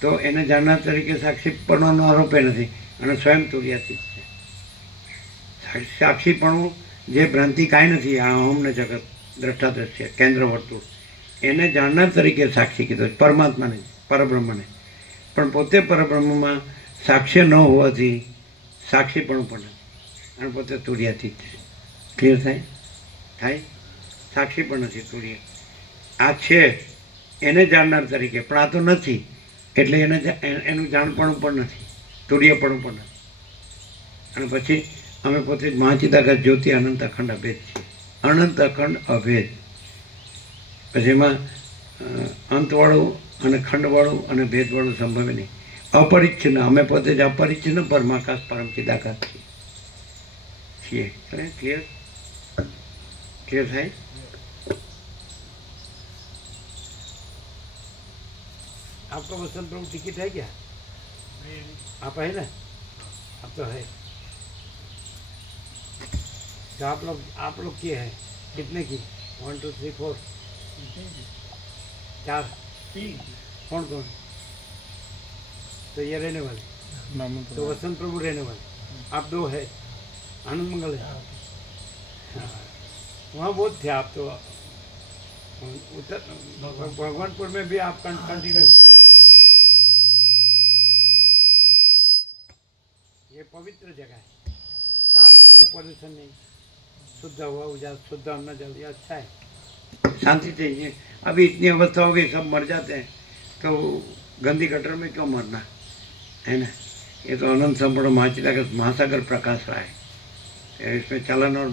તો એને જાણનાર તરીકે સાક્ષી પડવાનો આરોપે નથી અને સ્વયં તુર્યાતીત છે. સાક્ષીપણું જે ભ્રાંતિ કાંઈ નથી, આ અહમને જગત દ્રષ્ટા દ્રશ્ય કેન્દ્ર વર્તુળ, એને જાણનાર તરીકે સાક્ષી કીધો છે, પરમાત્માને પરબ્રહ્મને. પણ પોતે પરબ્રહ્મમાં સાક્ષ્ય ન હોવાથી સાક્ષીપણું પણ નથી અને પોતે તુર્યાતીત છે. ક્લિયર થાય? સાક્ષી પણ નથી, તુર્ય આ છે એને જાણનાર તરીકે, પણ આ તો નથી એટલે એનું જાણપણું પણ નથી, તુર્યપણું પણ નથી. અને પછી અમે પોતે જ મહાચિદાકાશ જ્યોતિ અનંત અખંડ અભેદ છીએ. અનંત અખંડ અભેદ, પછી એમાં અંતવાળું અને ખંડવાળું અને ભેદવાળું સંભવે નહીં. અપરિચ્છિન્ન, અમે પોતે જ અપરિચ્છિન્ન પરમાકાશ પરમ ચિદાકાશ છીએ. ક્લિયર થાય? आपका वसंत प्रभु टिकट है क्या? आप है ना? आप तो है. तो आप लोग किए हैं कितने की? 1 2 3 4 4 कौन कौन? तो ये रहने वाले, तो वसंत प्रभु रहने वाले, आप 2 है. आनंद मंगल है. वहाँ बहुत थे आप तो. उत्तर भगवानपुर में भी आप कंटिन्यू. ये पवित्र जगह है, शांत, कोई पॉल्यूशन नहीं, शुद्ध हवा उजास, शुद्ध अन्न जल, ये अच्छा है. शांति चाहिए. अभी इतनी अवस्था हो गई, सब मर जाते हैं, तो गंदी गटर में क्यों मरना है ना. ये तो अनंत संपूर्ण महाचिदाकाश महासागर प्रकाश रहा है. इसमें चलन और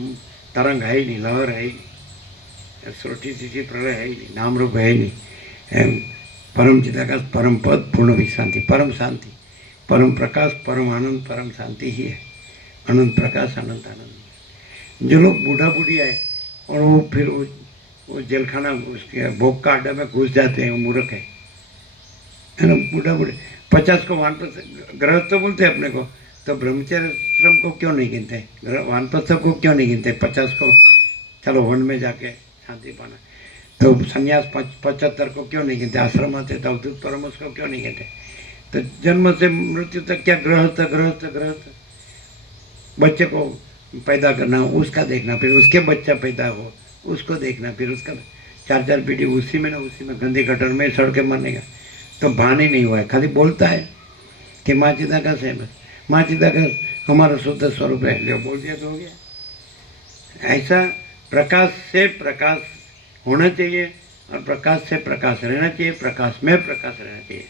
तरंग है ही नहीं, लहर है ही नहीं, सृष्टि स्थिति प्रलय है ही नहीं, नाम रूप है ही नहीं. परम चिदाकाश, परम पद, पूर्ण विश्रांति, परम शांति, परम प्रकाश, परम आनंद, परम शांति ही है. अनंत प्रकाश, अनंत आनंद. जो लोग बूढ़ा बूढ़ी आए और वो फिर वो जेलखाना उसके भोग का अड्डा में घुस जाते हैं, वो मूर्ख है ना. बूढ़ा बूढ़े 50 को वानप्रस्थ गृहस्थ तो बोलते हैं अपने को, तो ब्रह्मचर्य श्रम को क्यों नहीं गिनते? वानप्रस्थ को क्यों नहीं गिनते? 50 को चलो वन में जाके शांति पाना. तो संन्यास 75 को क्यों नहीं गिनते? आश्रम आते तो अवधूत परमहंस को क्यों नहीं गिनते? तो जन्म से मृत्यु तक क्या गृहस्थ गृहस्थ गृहस्थ. बच्चे को पैदा करना, उसका देखना, फिर उसके बच्चा पैदा हो उसको देखना, फिर उसका 4 पीढ़ी उसी में गंदी गटर में सड़ के मरने का. तो भान ही नहीं हुआ है, खाली बोलता है कि माँ चिदाकाश है. बस माँ चिदाकाश हमारा शुद्ध स्वरूप है, ले बोल दिया तो हो गया. ऐसा प्रकाश से प्रकाश होना चाहिए और प्रकाश से प्रकाश रहना चाहिए, प्रकाश में प्रकाश रहना चाहिए.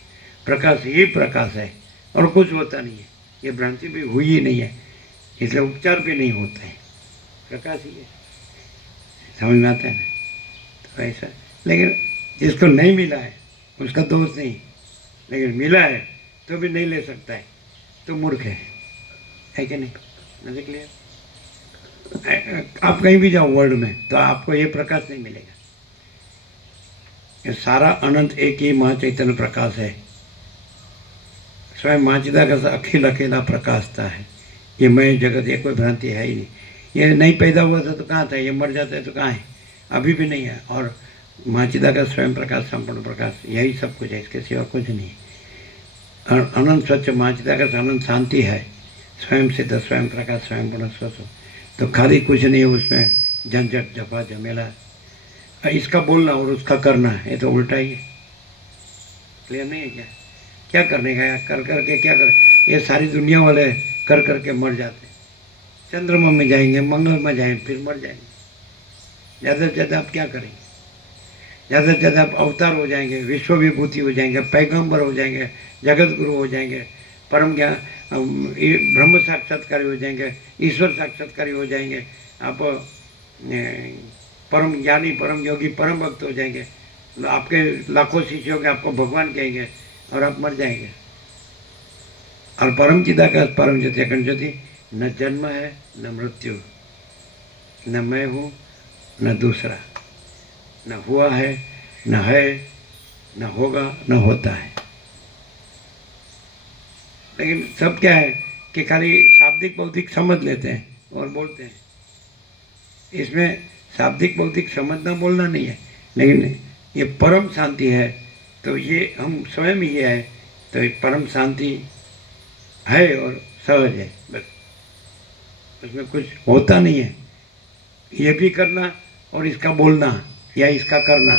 प्रकाश ही प्रकाश है और कुछ होता नहीं है. ये भ्रांति भी हुई ही नहीं है, इसलिए उपचार भी नहीं होता है. प्रकाश ही है. समझ में आता है ना. तो ऐसा, लेकिन जिसको नहीं मिला है उसका दोष नहीं, लेकिन मिला है तो भी नहीं ले सकता है तो मूर्ख है कि नहीं? नहीं क्लियर? आप कहीं भी जाओ वर्ल्ड में तो आपको ये प्रकाश नहीं मिलेगा. ये सारा अनंत एक ही महा चैतन्य प्रकाश है. स्वयं माँ चिदाकाश अखिल अकेला प्रकाशता है. ये मैं जगत, ये कोई भ्रांति है ही नहीं. ये नहीं पैदा हुआ था तो कहाँ था? ये मर जाता है तो कहाँ है? अभी भी नहीं है. और माँ चिदाकाश स्वयं प्रकाश, संपूर्ण प्रकाश, यही सब कुछ है, इसके सिवा कुछ नहीं है. और अनंत स्वच्छ माँ चिदाकाश अनंत शांति है, स्वयं सिद्ध, स्वयं प्रकाश, स्वयं पूर्ण स्वच्छ. तो खाली कुछ नहीं है उसमें, झंझट जफा झमेला. इसका बोलना और उसका करना, ये तो उल्टा ही है. क्लियर नहीं है क्या? क्या करने का? कर करके क्या कर, ये सारी दुनिया वाले कर करके मर जाते हैं. चंद्रमा में जाएंगे, मंगल में जाएंगे, फिर मर जाएंगे. ज़्यादा से ज़्यादा आप क्या करेंगे? ज़्यादा से ज़्यादा आप अवतार हो जाएंगे, विश्व विभूति हो जाएंगे, पैगंबर हो जाएंगे, जगत गुरु हो जाएंगे, परम ज्ञान ब्रह्म साक्षात्कारी हो जाएंगे, ईश्वर साक्षात्कारी हो जाएंगे, आप परम ज्ञानी, परम योगी, परम भक्त हो जाएंगे, आपके लाखों शिष्य होंगे, आपको भगवान कहेंगे और आप मर जाएंगे. और परम चिदाकाश परम ज्योति अखंड ज्योति, न जन्म है न मृत्यु, न मैं हूँ न दूसरा, न हुआ है न होगा न होता है। लेकिन सब क्या है कि खाली शाब्दिक भौतिक समझ लेते हैं और बोलते हैं। इसमें शाब्दिक भौतिक समझना बोलना नहीं है, लेकिन ये परम शांति है तो ये हम स्वयं ही है, तो ये परम शांति है और सहज है, बस उसमें कुछ होता नहीं है। ये भी करना और इसका बोलना या इसका करना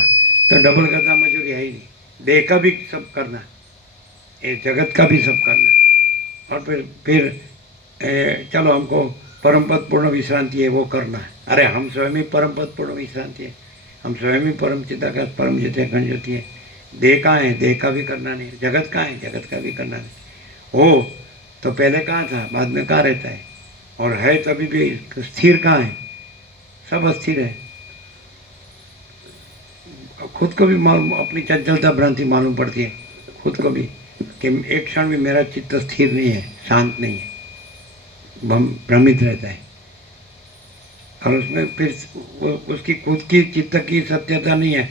तो डबल करना मजूरी है ही नहीं। देह का भी सब करना, ये जगत का भी सब करना, और फिर चलो हमको परम पद पूर्ण विश्रांति है वो करना है। अरे हम स्वयं ही परम पद पूर्ण विश्रांति है, हम स्वयं ही परम चिदाकाश परम ज्योति अखंड ज्योति है। देह कहाँ है, देह का भी करना नहीं है। जगत कहाँ है, जगत का भी करना नहीं। हो तो पहले कहाँ था, बाद में कहाँ रहता है, और है तभी भी स्थिर कहाँ है, सब अस्थिर है। खुद को भी मालूम, अपनी चंचलता भ्रांति मालूम पड़ती है खुद को भी कि एक क्षण भी मेरा चित्त स्थिर नहीं है, शांत नहीं है, भ्रमित रहता है। और उसमें फिर उसकी खुद की चित्त की सत्यता नहीं है,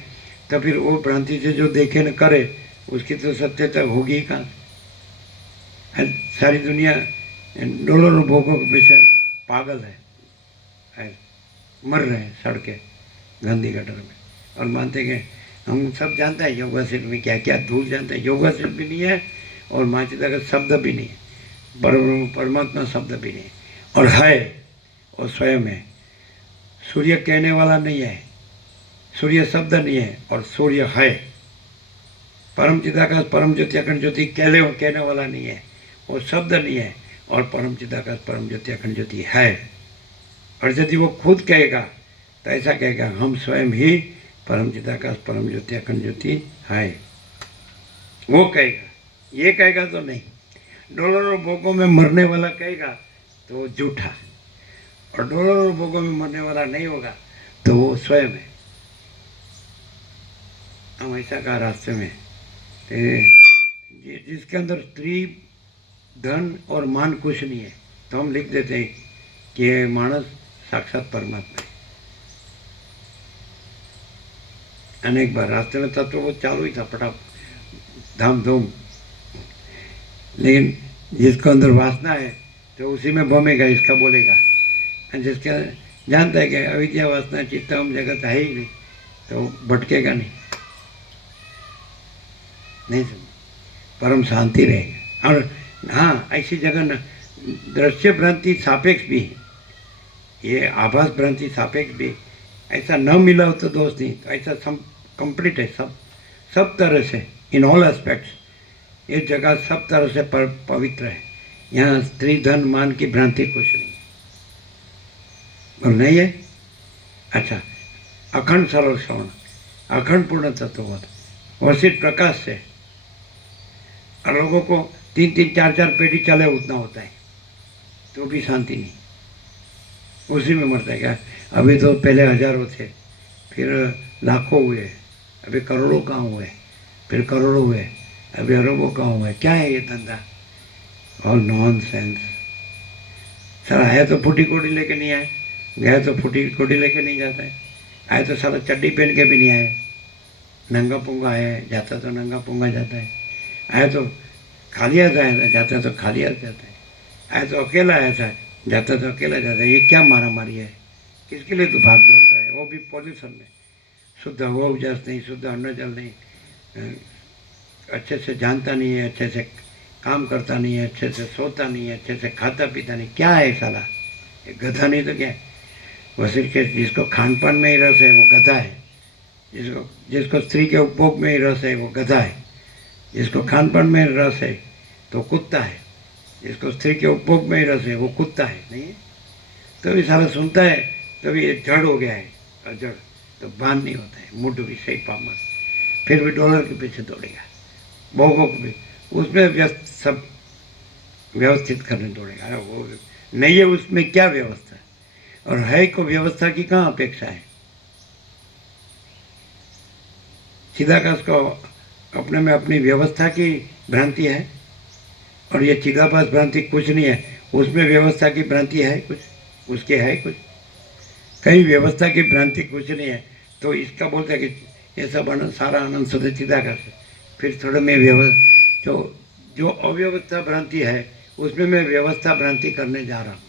तो फिर वो भ्रांति से जो देखे न करे उसकी तो सत्यता होगी ही कहाँ। सारी दुनिया डॉलरों भोगों के पीछे पागल है, मर रहे हैं सड़के गंदी गटर में, और मानते कि हम सब जानते हैं योगा सिर्फ में क्या क्या धूल जानते हैं। योगा सिर्फ भी नहीं है और माचिदा का शब्द भी नहीं है, परमात्मा शब्द भी नहीं है, और है और स्वयं है। सूर्य कहने वाला नहीं है, सूर्य शब्द नहीं है और सूर्य है। परम चिदाकाश परम ज्योति अखंड ज्योति कहने वाला नहीं है, वो शब्द नहीं है, और परम चिदाकाश परम ज्योति अखंड ज्योति है। और यदि वो खुद कहेगा तो ऐसा कहेगा, हम स्वयं ही परम चिदाकाश परम ज्योति अखंड ज्योति है, वो कहेगा। ये कहेगा तो नहीं। डॉलरों भोगों में मरने वाला कहेगा तो वो झूठा, और डॉलरों भोगों में मरने वाला नहीं होगा तो वो स्वयं है। हम ऐसा कहा रास्ते में, जिसके अंदर स्त्री धन और मान कुछ नहीं है, तो हम लिख देते हैं कि ये मानस साक्षात परमात्मा है। अनेक बार रास्ते में तत्व वो चालू ही था फटाफ धाम धूम, लेकिन जिसको अंदर वासना है तो उसी में भमेगा, इसका बोलेगा। और जिसका जानता है कि अविद्या वासना चित्त हम जगत है ही नहीं, तो भटकेगा नहीं समझ, परम शांति रहेगा। और हाँ, ऐसी जगह न दृश्य भ्रांति सापेक्ष भी है, ये आभास भ्रांति सापेक्ष भी, ऐसा न मिला हो तो दोष नहीं, तो ऐसा कंप्लीट है सब तरह से, इन ऑल एस्पेक्ट्स ये जगह सब तरह से पवित्र है। यहाँ स्त्री धन मान की भ्रांति कुछ नहीं, और नहीं है। अच्छा, अखंड सरल श्रवण, अखंड पूर्ण तत्वबोध, वसित प्रकाश से, और लोगों को 3-3 4-4 पेटी चले उतना होता है तो भी शांति नहीं, उसी में मरता है। क्या अभी तो पहले हजारों थे, फिर लाखों हुए, अभी करोड़ों कहाँ हुए, फिर करोड़ों हुए, अभी अरबों कहाँ हुए। क्या है ये धंधा, ऑल नॉनसेंस। सर आया तो फूटी कोटी लेके नहीं आए, गया तो फूटी कोटी लेके नहीं जाता है, आए तो सारा चड्डी पहन के भी नहीं आए, नंगा पुंगा है, जाता तो नंगा पुंगा जाता है, आया तो खाली हाथ आया था, जाता तो खाली हाथ जाता है, आया तो अकेला आया था, जाता तो अकेला जाता है। ये क्या मारा मारी है, किसके लिए तो भाग दौड़ रहा है, वो भी पॉल्यूशन में। शुद्ध हवा उजास नहीं, शुद्ध अन्न जल नहीं, अच्छे से जानता नहीं है, अच्छे से काम करता नहीं है, अच्छे से सोता नहीं है, अच्छे से खाता पीता नहीं, क्या है साला, ये गधा नहीं तो क्या है। वसीर के जिसको खान पान में ही रस है वो गधा है, जिसको स्त्री के उपभोग में ही रस है वो गधा है, जिसको खान पान में रस है तो कुत्ता है, जिसको स्त्री के उपभोग में ही रस है वो कुत्ता है। नहीं है तो भी सारा सुनता है, तभी ये जड़ हो गया है, और जड़ तो बांध नहीं होता है, मुड भी सही पामर, फिर भी डॉलर के पीछे दौड़ेगा, भोगों को भी उसमें व्यस्त, सब व्यवस्थित करने दौड़ेगा। अरे वो नहीं है, उसमें क्या व्यवस्था, और है को व्यवस्था की कहाँ अपेक्षा है। चिदाकाश को अपने में अपनी व्यवस्था की भ्रांति है, और ये चिदाभास भ्रांति कुछ नहीं है, उसमें व्यवस्था की भ्रांति है कुछ, उसके है कुछ, कहीं व्यवस्था की भ्रांति कुछ नहीं है। तो इसका बोलते हैं कि ये सब आनंद, सारा आनंद शुद्ध चिदाकाश है। फिर थोड़ा मैं जो अव्यवस्था भ्रांति है उसमें मैं व्यवस्था भ्रांति करने जा रहा हूँ।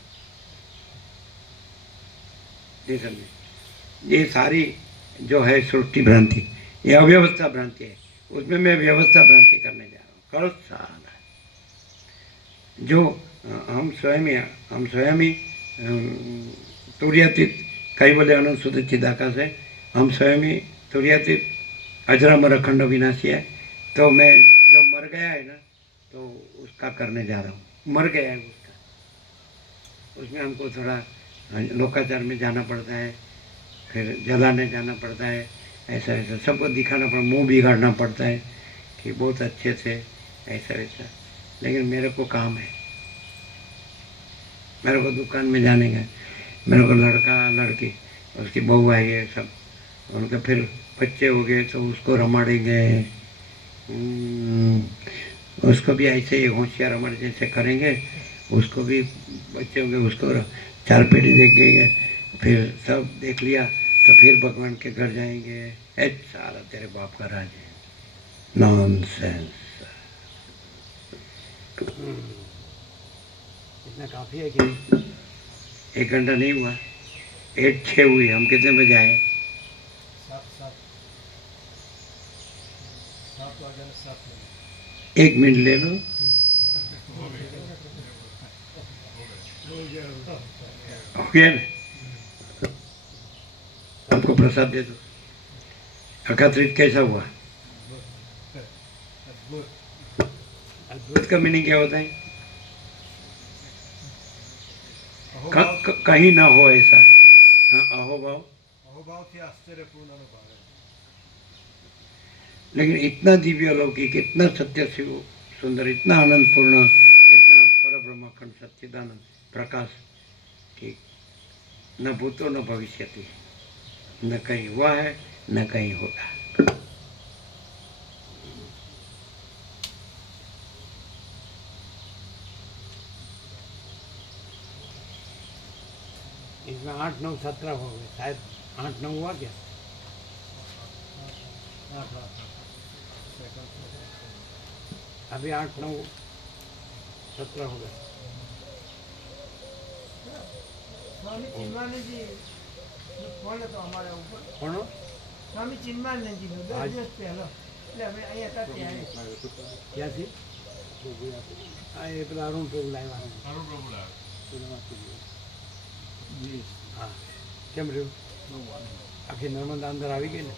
ये समझे, ये सारी जो है सृष्टि भ्रांति, ये अव्यवस्था भ्रांति है, उसमें मैं व्यवस्था भ्रांति करने जा रहा हूँ। कल सारा जो हम स्वयं ही तुर्यातीत, कई बोले अनंत शुद्ध चिदाकाश है, हम स्वयं ही तुर्यातीत अजरामर अखंड विनाशी है। तो मैं जो मर गया है ना, तो उसका करने जा रहा हूँ, मर गया है उसका। उसमें हमको थोड़ा लोकाचार में जाना पड़ता है, फिर जलाने जाना पड़ता है, ऐसा ऐसा सबको दिखाना पड़ता, मुंह बिगाड़ना पड़ता है कि बहुत अच्छे थे, ऐसा ऐसा। लेकिन मेरे को काम है, मेरे को दुकान में जाने का, मेरे को लड़का लड़की उसकी बहू आई है सब, उनके फिर बच्चे हो गए तो उसको रमाड़ेंगे, उसको भी ऐसे ही होशियार रमड़ जैसे करेंगे, उसको भी बच्चे होंगे, उसको 4 पेटी देखेंगे, फिर सब देख लिया तो फिर भगवान के घर जाएंगे। सारा तेरे बाप का राज है, नॉनसेंस। इतना काफ़ी है कि नहीं? 1 घंटा नहीं हुआ, 8:06 हुई। हम कितने बजे आए? 1 मिनट ले लो। हो गया ना? हमको प्रसाद दे दो। अकात्रित कैसा हुआ? अद्भुत का मीनिंग क्या होता है? कहीं ना हो ऐसा। हाँ, अहोभाव। अहोभाव से आश्चर्यपूर्ण अनुभव है। लेकिन इतना दिव्य अलौकिक, इतना सत्य शिव सुंदर, इतना आनंदपूर्ण, इतना परब्रह्म अखंड सच्चिदानंद प्रकाश कि न भूतो न भविष्यति, न कहीं हुआ है न कहीं होगा। इसमें 8, 9, 17 हो गए, शायद 8, 9 हुआ क्या? अभी 8, 9, 17 हो गए। स्वामी चिन्मानंदजी ફોન હતો અમારા ઉપર. કોણ? સ્વામી ચિન્માનંદજીનો 10 દિવસ પહેલો, એટલે અમે અહીંયા હતા ત્યારે. ક્યાંથી? હા, એ પેલા અરુણ પ્રભુ લાવ્યા. અરુણ પ્રભુ લાવ્યા. હા, કેમ રહ્યું? આખી નર્મદા અંદર આવી ગઈ ને?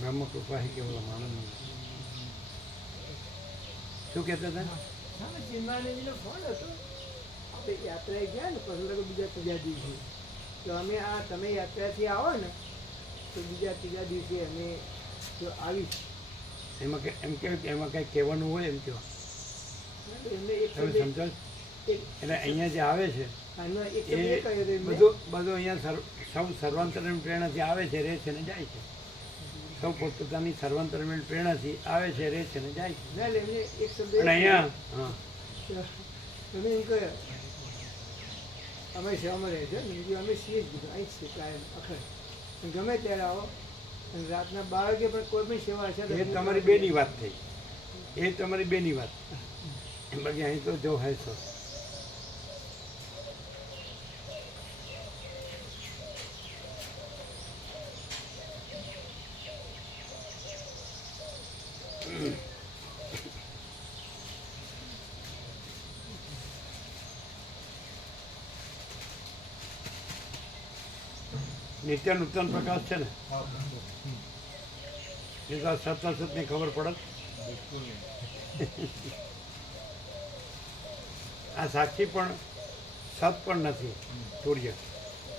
બ્રહ્મ કૃપા હે કેવલમ આનંદ. શું કહેતા હતા? સ્વામી ચિન્માનંદજીનો ફોન હતો. આપણે યાત્રાએ ગયા ને પછી લોકો બીજા ત્રીજા દિવસે, તો અમે આ તમે યાત્રાથી આવો ને તો બીજા ત્રીજા દિવસે અમે જો આવીશ. એમાં એમ કહેવાય કે એમાં કંઈ કહેવાનું હોય એમ કહેવા એમને એક તમે સમજો. એટલે અહીંયા જે આવે છે આનો એક એ શબ્દ કહ્યો હતો એમને. બધું અહીંયા સૌ સર્વાંતરની પ્રેરણાથી આવે છે, રહે છે ને જાય છે. સૌ પોતપોતાની સર્વાંતરની પ્રેરણાથી આવે છે, રહે છે ને જાય છે. ના એટલે એમને એક શબ્દ અને અહીંયા હા તમે એમ કહ્યું અમે સેવામાં રહે છે ને, બીજું અમે છીએ જ કીધું, અહીં જ છીએ કાયમ અખર. ગમે ત્યારે આવો અને રાતના 12 વાગે પણ કોઈ પણ સેવા હશે. એ તમારી બેની વાત થઈ, એ તમારી બેની વાત. બાકી અહીં તો જો હે તો નિત્ય નૂતન પ્રકાશ છે ને, એ તો સતની ખબર પડે. આ સાક્ષી પણ સત પણ નથી સૂર્ય,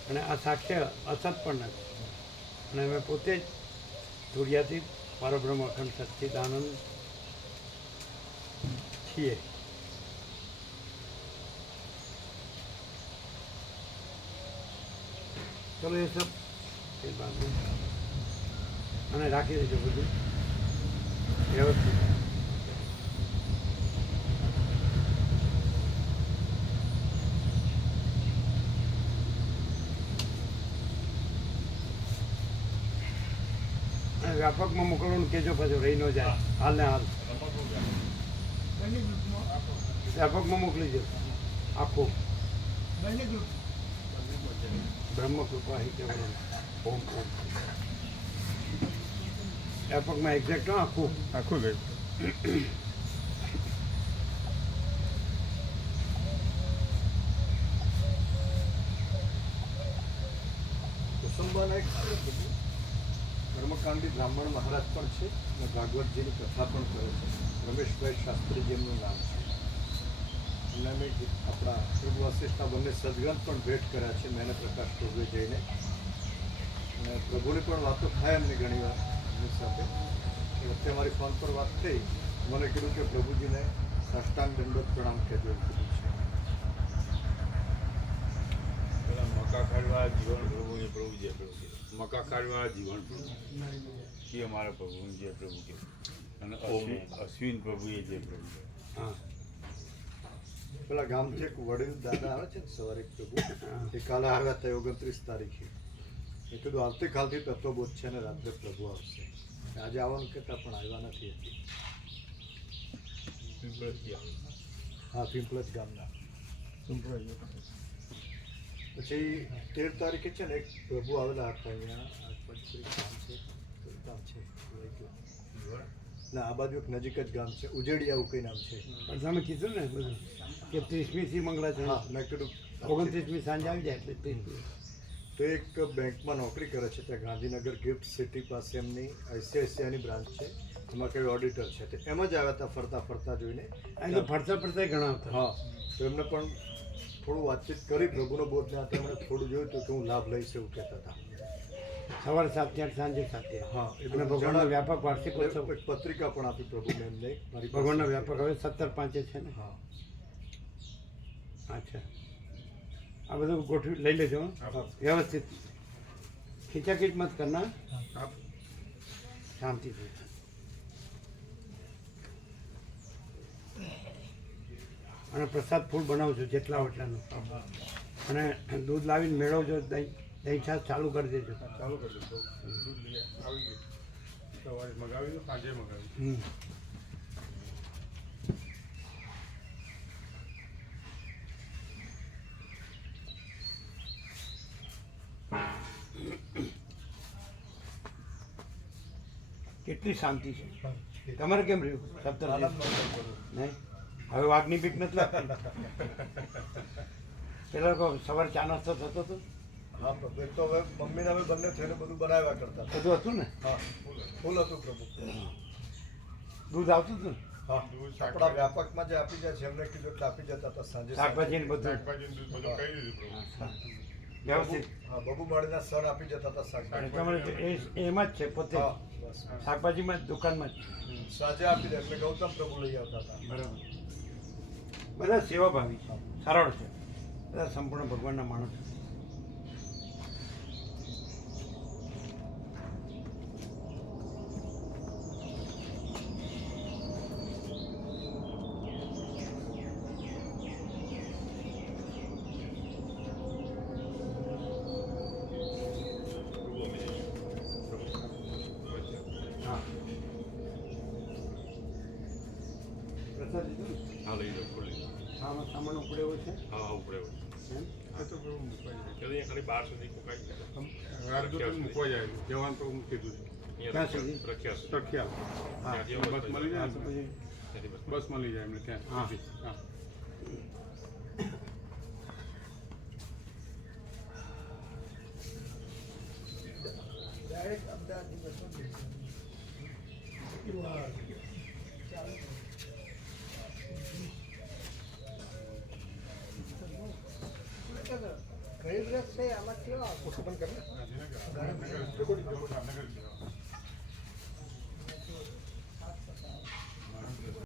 અને આ સાક્ષ્ય અસત પણ નથી, અને અમે પોતે જ સૂર્યાથી પરબ્રહ્મ અખંડ સચ્ચિદાનંદ છીએ. ચલો એ સબ એ બાદ અને રાખી દેજો બધું. વ્યવસ્થિત. અને વ્યાપકમાં મોકલવાનું કેજો પાછું રહી ન જાય હાલ ને હાલ બંને ગ્રુપમાં વ્યાપકમાં મોકલી દો આખું બંને ગ્રુપ બ્રહ્મ કૃપા હિ કેવલમ ઓમ ઓમ વ્યાપકમાં એક્ઝેક્ટ આખું આખું ગયું. કુસુમબાના એક કર્મકાંડી બ્રાહ્મણ મહારાજ પણ છે અને ભાગવતજીની કથા પણ કરે છે. રમેશભાઈ શાસ્ત્રીજી એમનું નામ છે. એમને મેં આપણા પ્રભુ આશીષના બંને સદગ્રંથ પણ ભેટ કર્યા છે મેને પ્રકાશ પ્રભુએ જઈને. અને પ્રભુની પણ વાતો થાય એમની ઘણી વાર એમની સાથે. વચ્ચે મારી ફોન પર વાત થઈ, મને કીધું કે પ્રભુજીને સાષ્ટાંગ દંડોત પ્રણામ કહેજો એમ કીધું છે. પેલા મકા ખાડવા જીવન પ્રભુ એ પ્રભુ જે પ્રભુ કે મકા ખાડવા જીવન પ્રભુ એ અમારા પ્રભુ જે પ્રભુ કે અને અશ્વિન પ્રભુ એ જે પ્રભુ કે. હા પેલા ગામથી એક વડીલ દાદા આવે છે ને સવારે એક પ્રભુ, એ કાલે આવ્યા હતા 29 તારીખે. એ કીધું આવતીકાલથી તત્વબોધ છે ને રાત્રે પ્રભુ આવશે. આજે આવવાનું કહેતા પણ આવ્યા નથી હજી. હા, પિંપળજ ગામના. પછી 13 તારીખે છે ને એક પ્રભુ આવેલા હતા અહીંયા પંચરી ગામ છે, કયું ગામ છે ભૂલાઈ ગયું. ના, આ બાજુ એક નજીક જ ગામ છે, ઉજેડી આવું કઈ નામ છે. પણ તમે કીધું ને બધું કે 30મી મંગળા છે હા, મેં કીધું 29મી સાંજે આવી જાય એટલે 30મી. તો એક બેંકમાં નોકરી કરે છે ત્યાં ગાંધીનગર ગિફ્ટ સિટી પાસે એમની ICICIની બ્રાન્ચ છે, એમાં કઈ ઓડિટર છે. તો એમ જ આવ્યા હતા ફરતા ફરતા જોઈને. અહીં તો ફરતા ફરતા ઘણા હતા. હા, તો એમને પણ થોડું વાતચીત કરી પ્રભુનો બોધ ને હતા. એમણે થોડું જોયું હતું કે હું લાભ લઈશ એવું કહેતા હતા. સવારે 7 થી 8 સાંજે 7 થી 8. હા, એ અને ભગવાનનો વ્યાપક વાર્ષિકોત્સવ એક પત્રિકા પણ આપી પ્રભુને એમને મારી પાસે. ભગવાનનો વ્યાપક હવે 17/5 છે ને. હા, અચ્છા, આ બધું ગોઠવી લઈ લેજો હં? હા. વ્યવસ્થિત ખીચાખીચ મત કરના, શાંતિથી. અને પ્રસાદ ફૂલ બનાવજો જેટલા વટલાનું. અને દૂધ લાવીને મેળવજો, દહીં છાશ ચાલુ કરી દેજો. ચાલુ કરજો તો દૂધ લઈ આવી ગયું. સવારે મગાવી દો, સાંજે મગાવી દો. હમ. કેટલી શાંતિ છે. તમારે કેમ રહ્યું સપ્તર નહીં? હવે વાઘની બીક નથી લાગતી? પેલા કહો સવારે ચા નાસ્તો થતો હતો? હા પ્રભુ, એક તો હવે મમ્મીને અમે બંને થઈને બધું બનાવ્યા કરતા હતા. બધું હતું ને? હા, ફૂલ હતું પ્રભુ. દૂધ આવતું હતું ને? હા, આપણા વ્યાપકમાં જે આપી જાય છે એમને કીધું એટલે આપી જતા હતા સાંજે. શાકભાજી ને બધું શાકભાજી દૂધ બધું કહી દીધું પ્રભુ. વ્યવસ્થિત. હા, બબુ માળીના સર આપી જતા હતા શાકભાજી. તમારે એમાં જ છે પોતે, હા, બસ. શાકભાજીમાં જ દુકાનમાં જ. સાંજે આપી દે એટલે ગૌતમ પ્રભુ લઈ આવતા હતા. બરાબર. બધા સેવાભાવી છે, સરળ છે, બધા સંપૂર્ણ ભગવાનના માણસ છે. હા. પ્રસાદ લીધો ને? હા, લઈ લો, ખોલી લો. આમાં સામાન ઉપડે એવો છે હા, ઉપડે હોય. એમ? આ તો પેલું મૂકવા જાય. પેલા અહીંયા ખાલી 12 સુધી મુકાઈ જાય. રાજદૂત મૂકવા જાય. જવાન તો મૂકી દીધું. ક્યાં સુધી? પ્રખ્યાત. પ્રખ્યાત. હા, ત્યાંથી બસ મળી જાય તો પછી ત્યાંથી બસ. બસ મળી જાય એમને ત્યાં હા. સુધી. હા. ડાયરેક્ટ અમદાવાદની બસમાં બેસવાનું. ગરીબ રથ છે આમાં કેવા ઓછું પણ કરે ને. જામનગર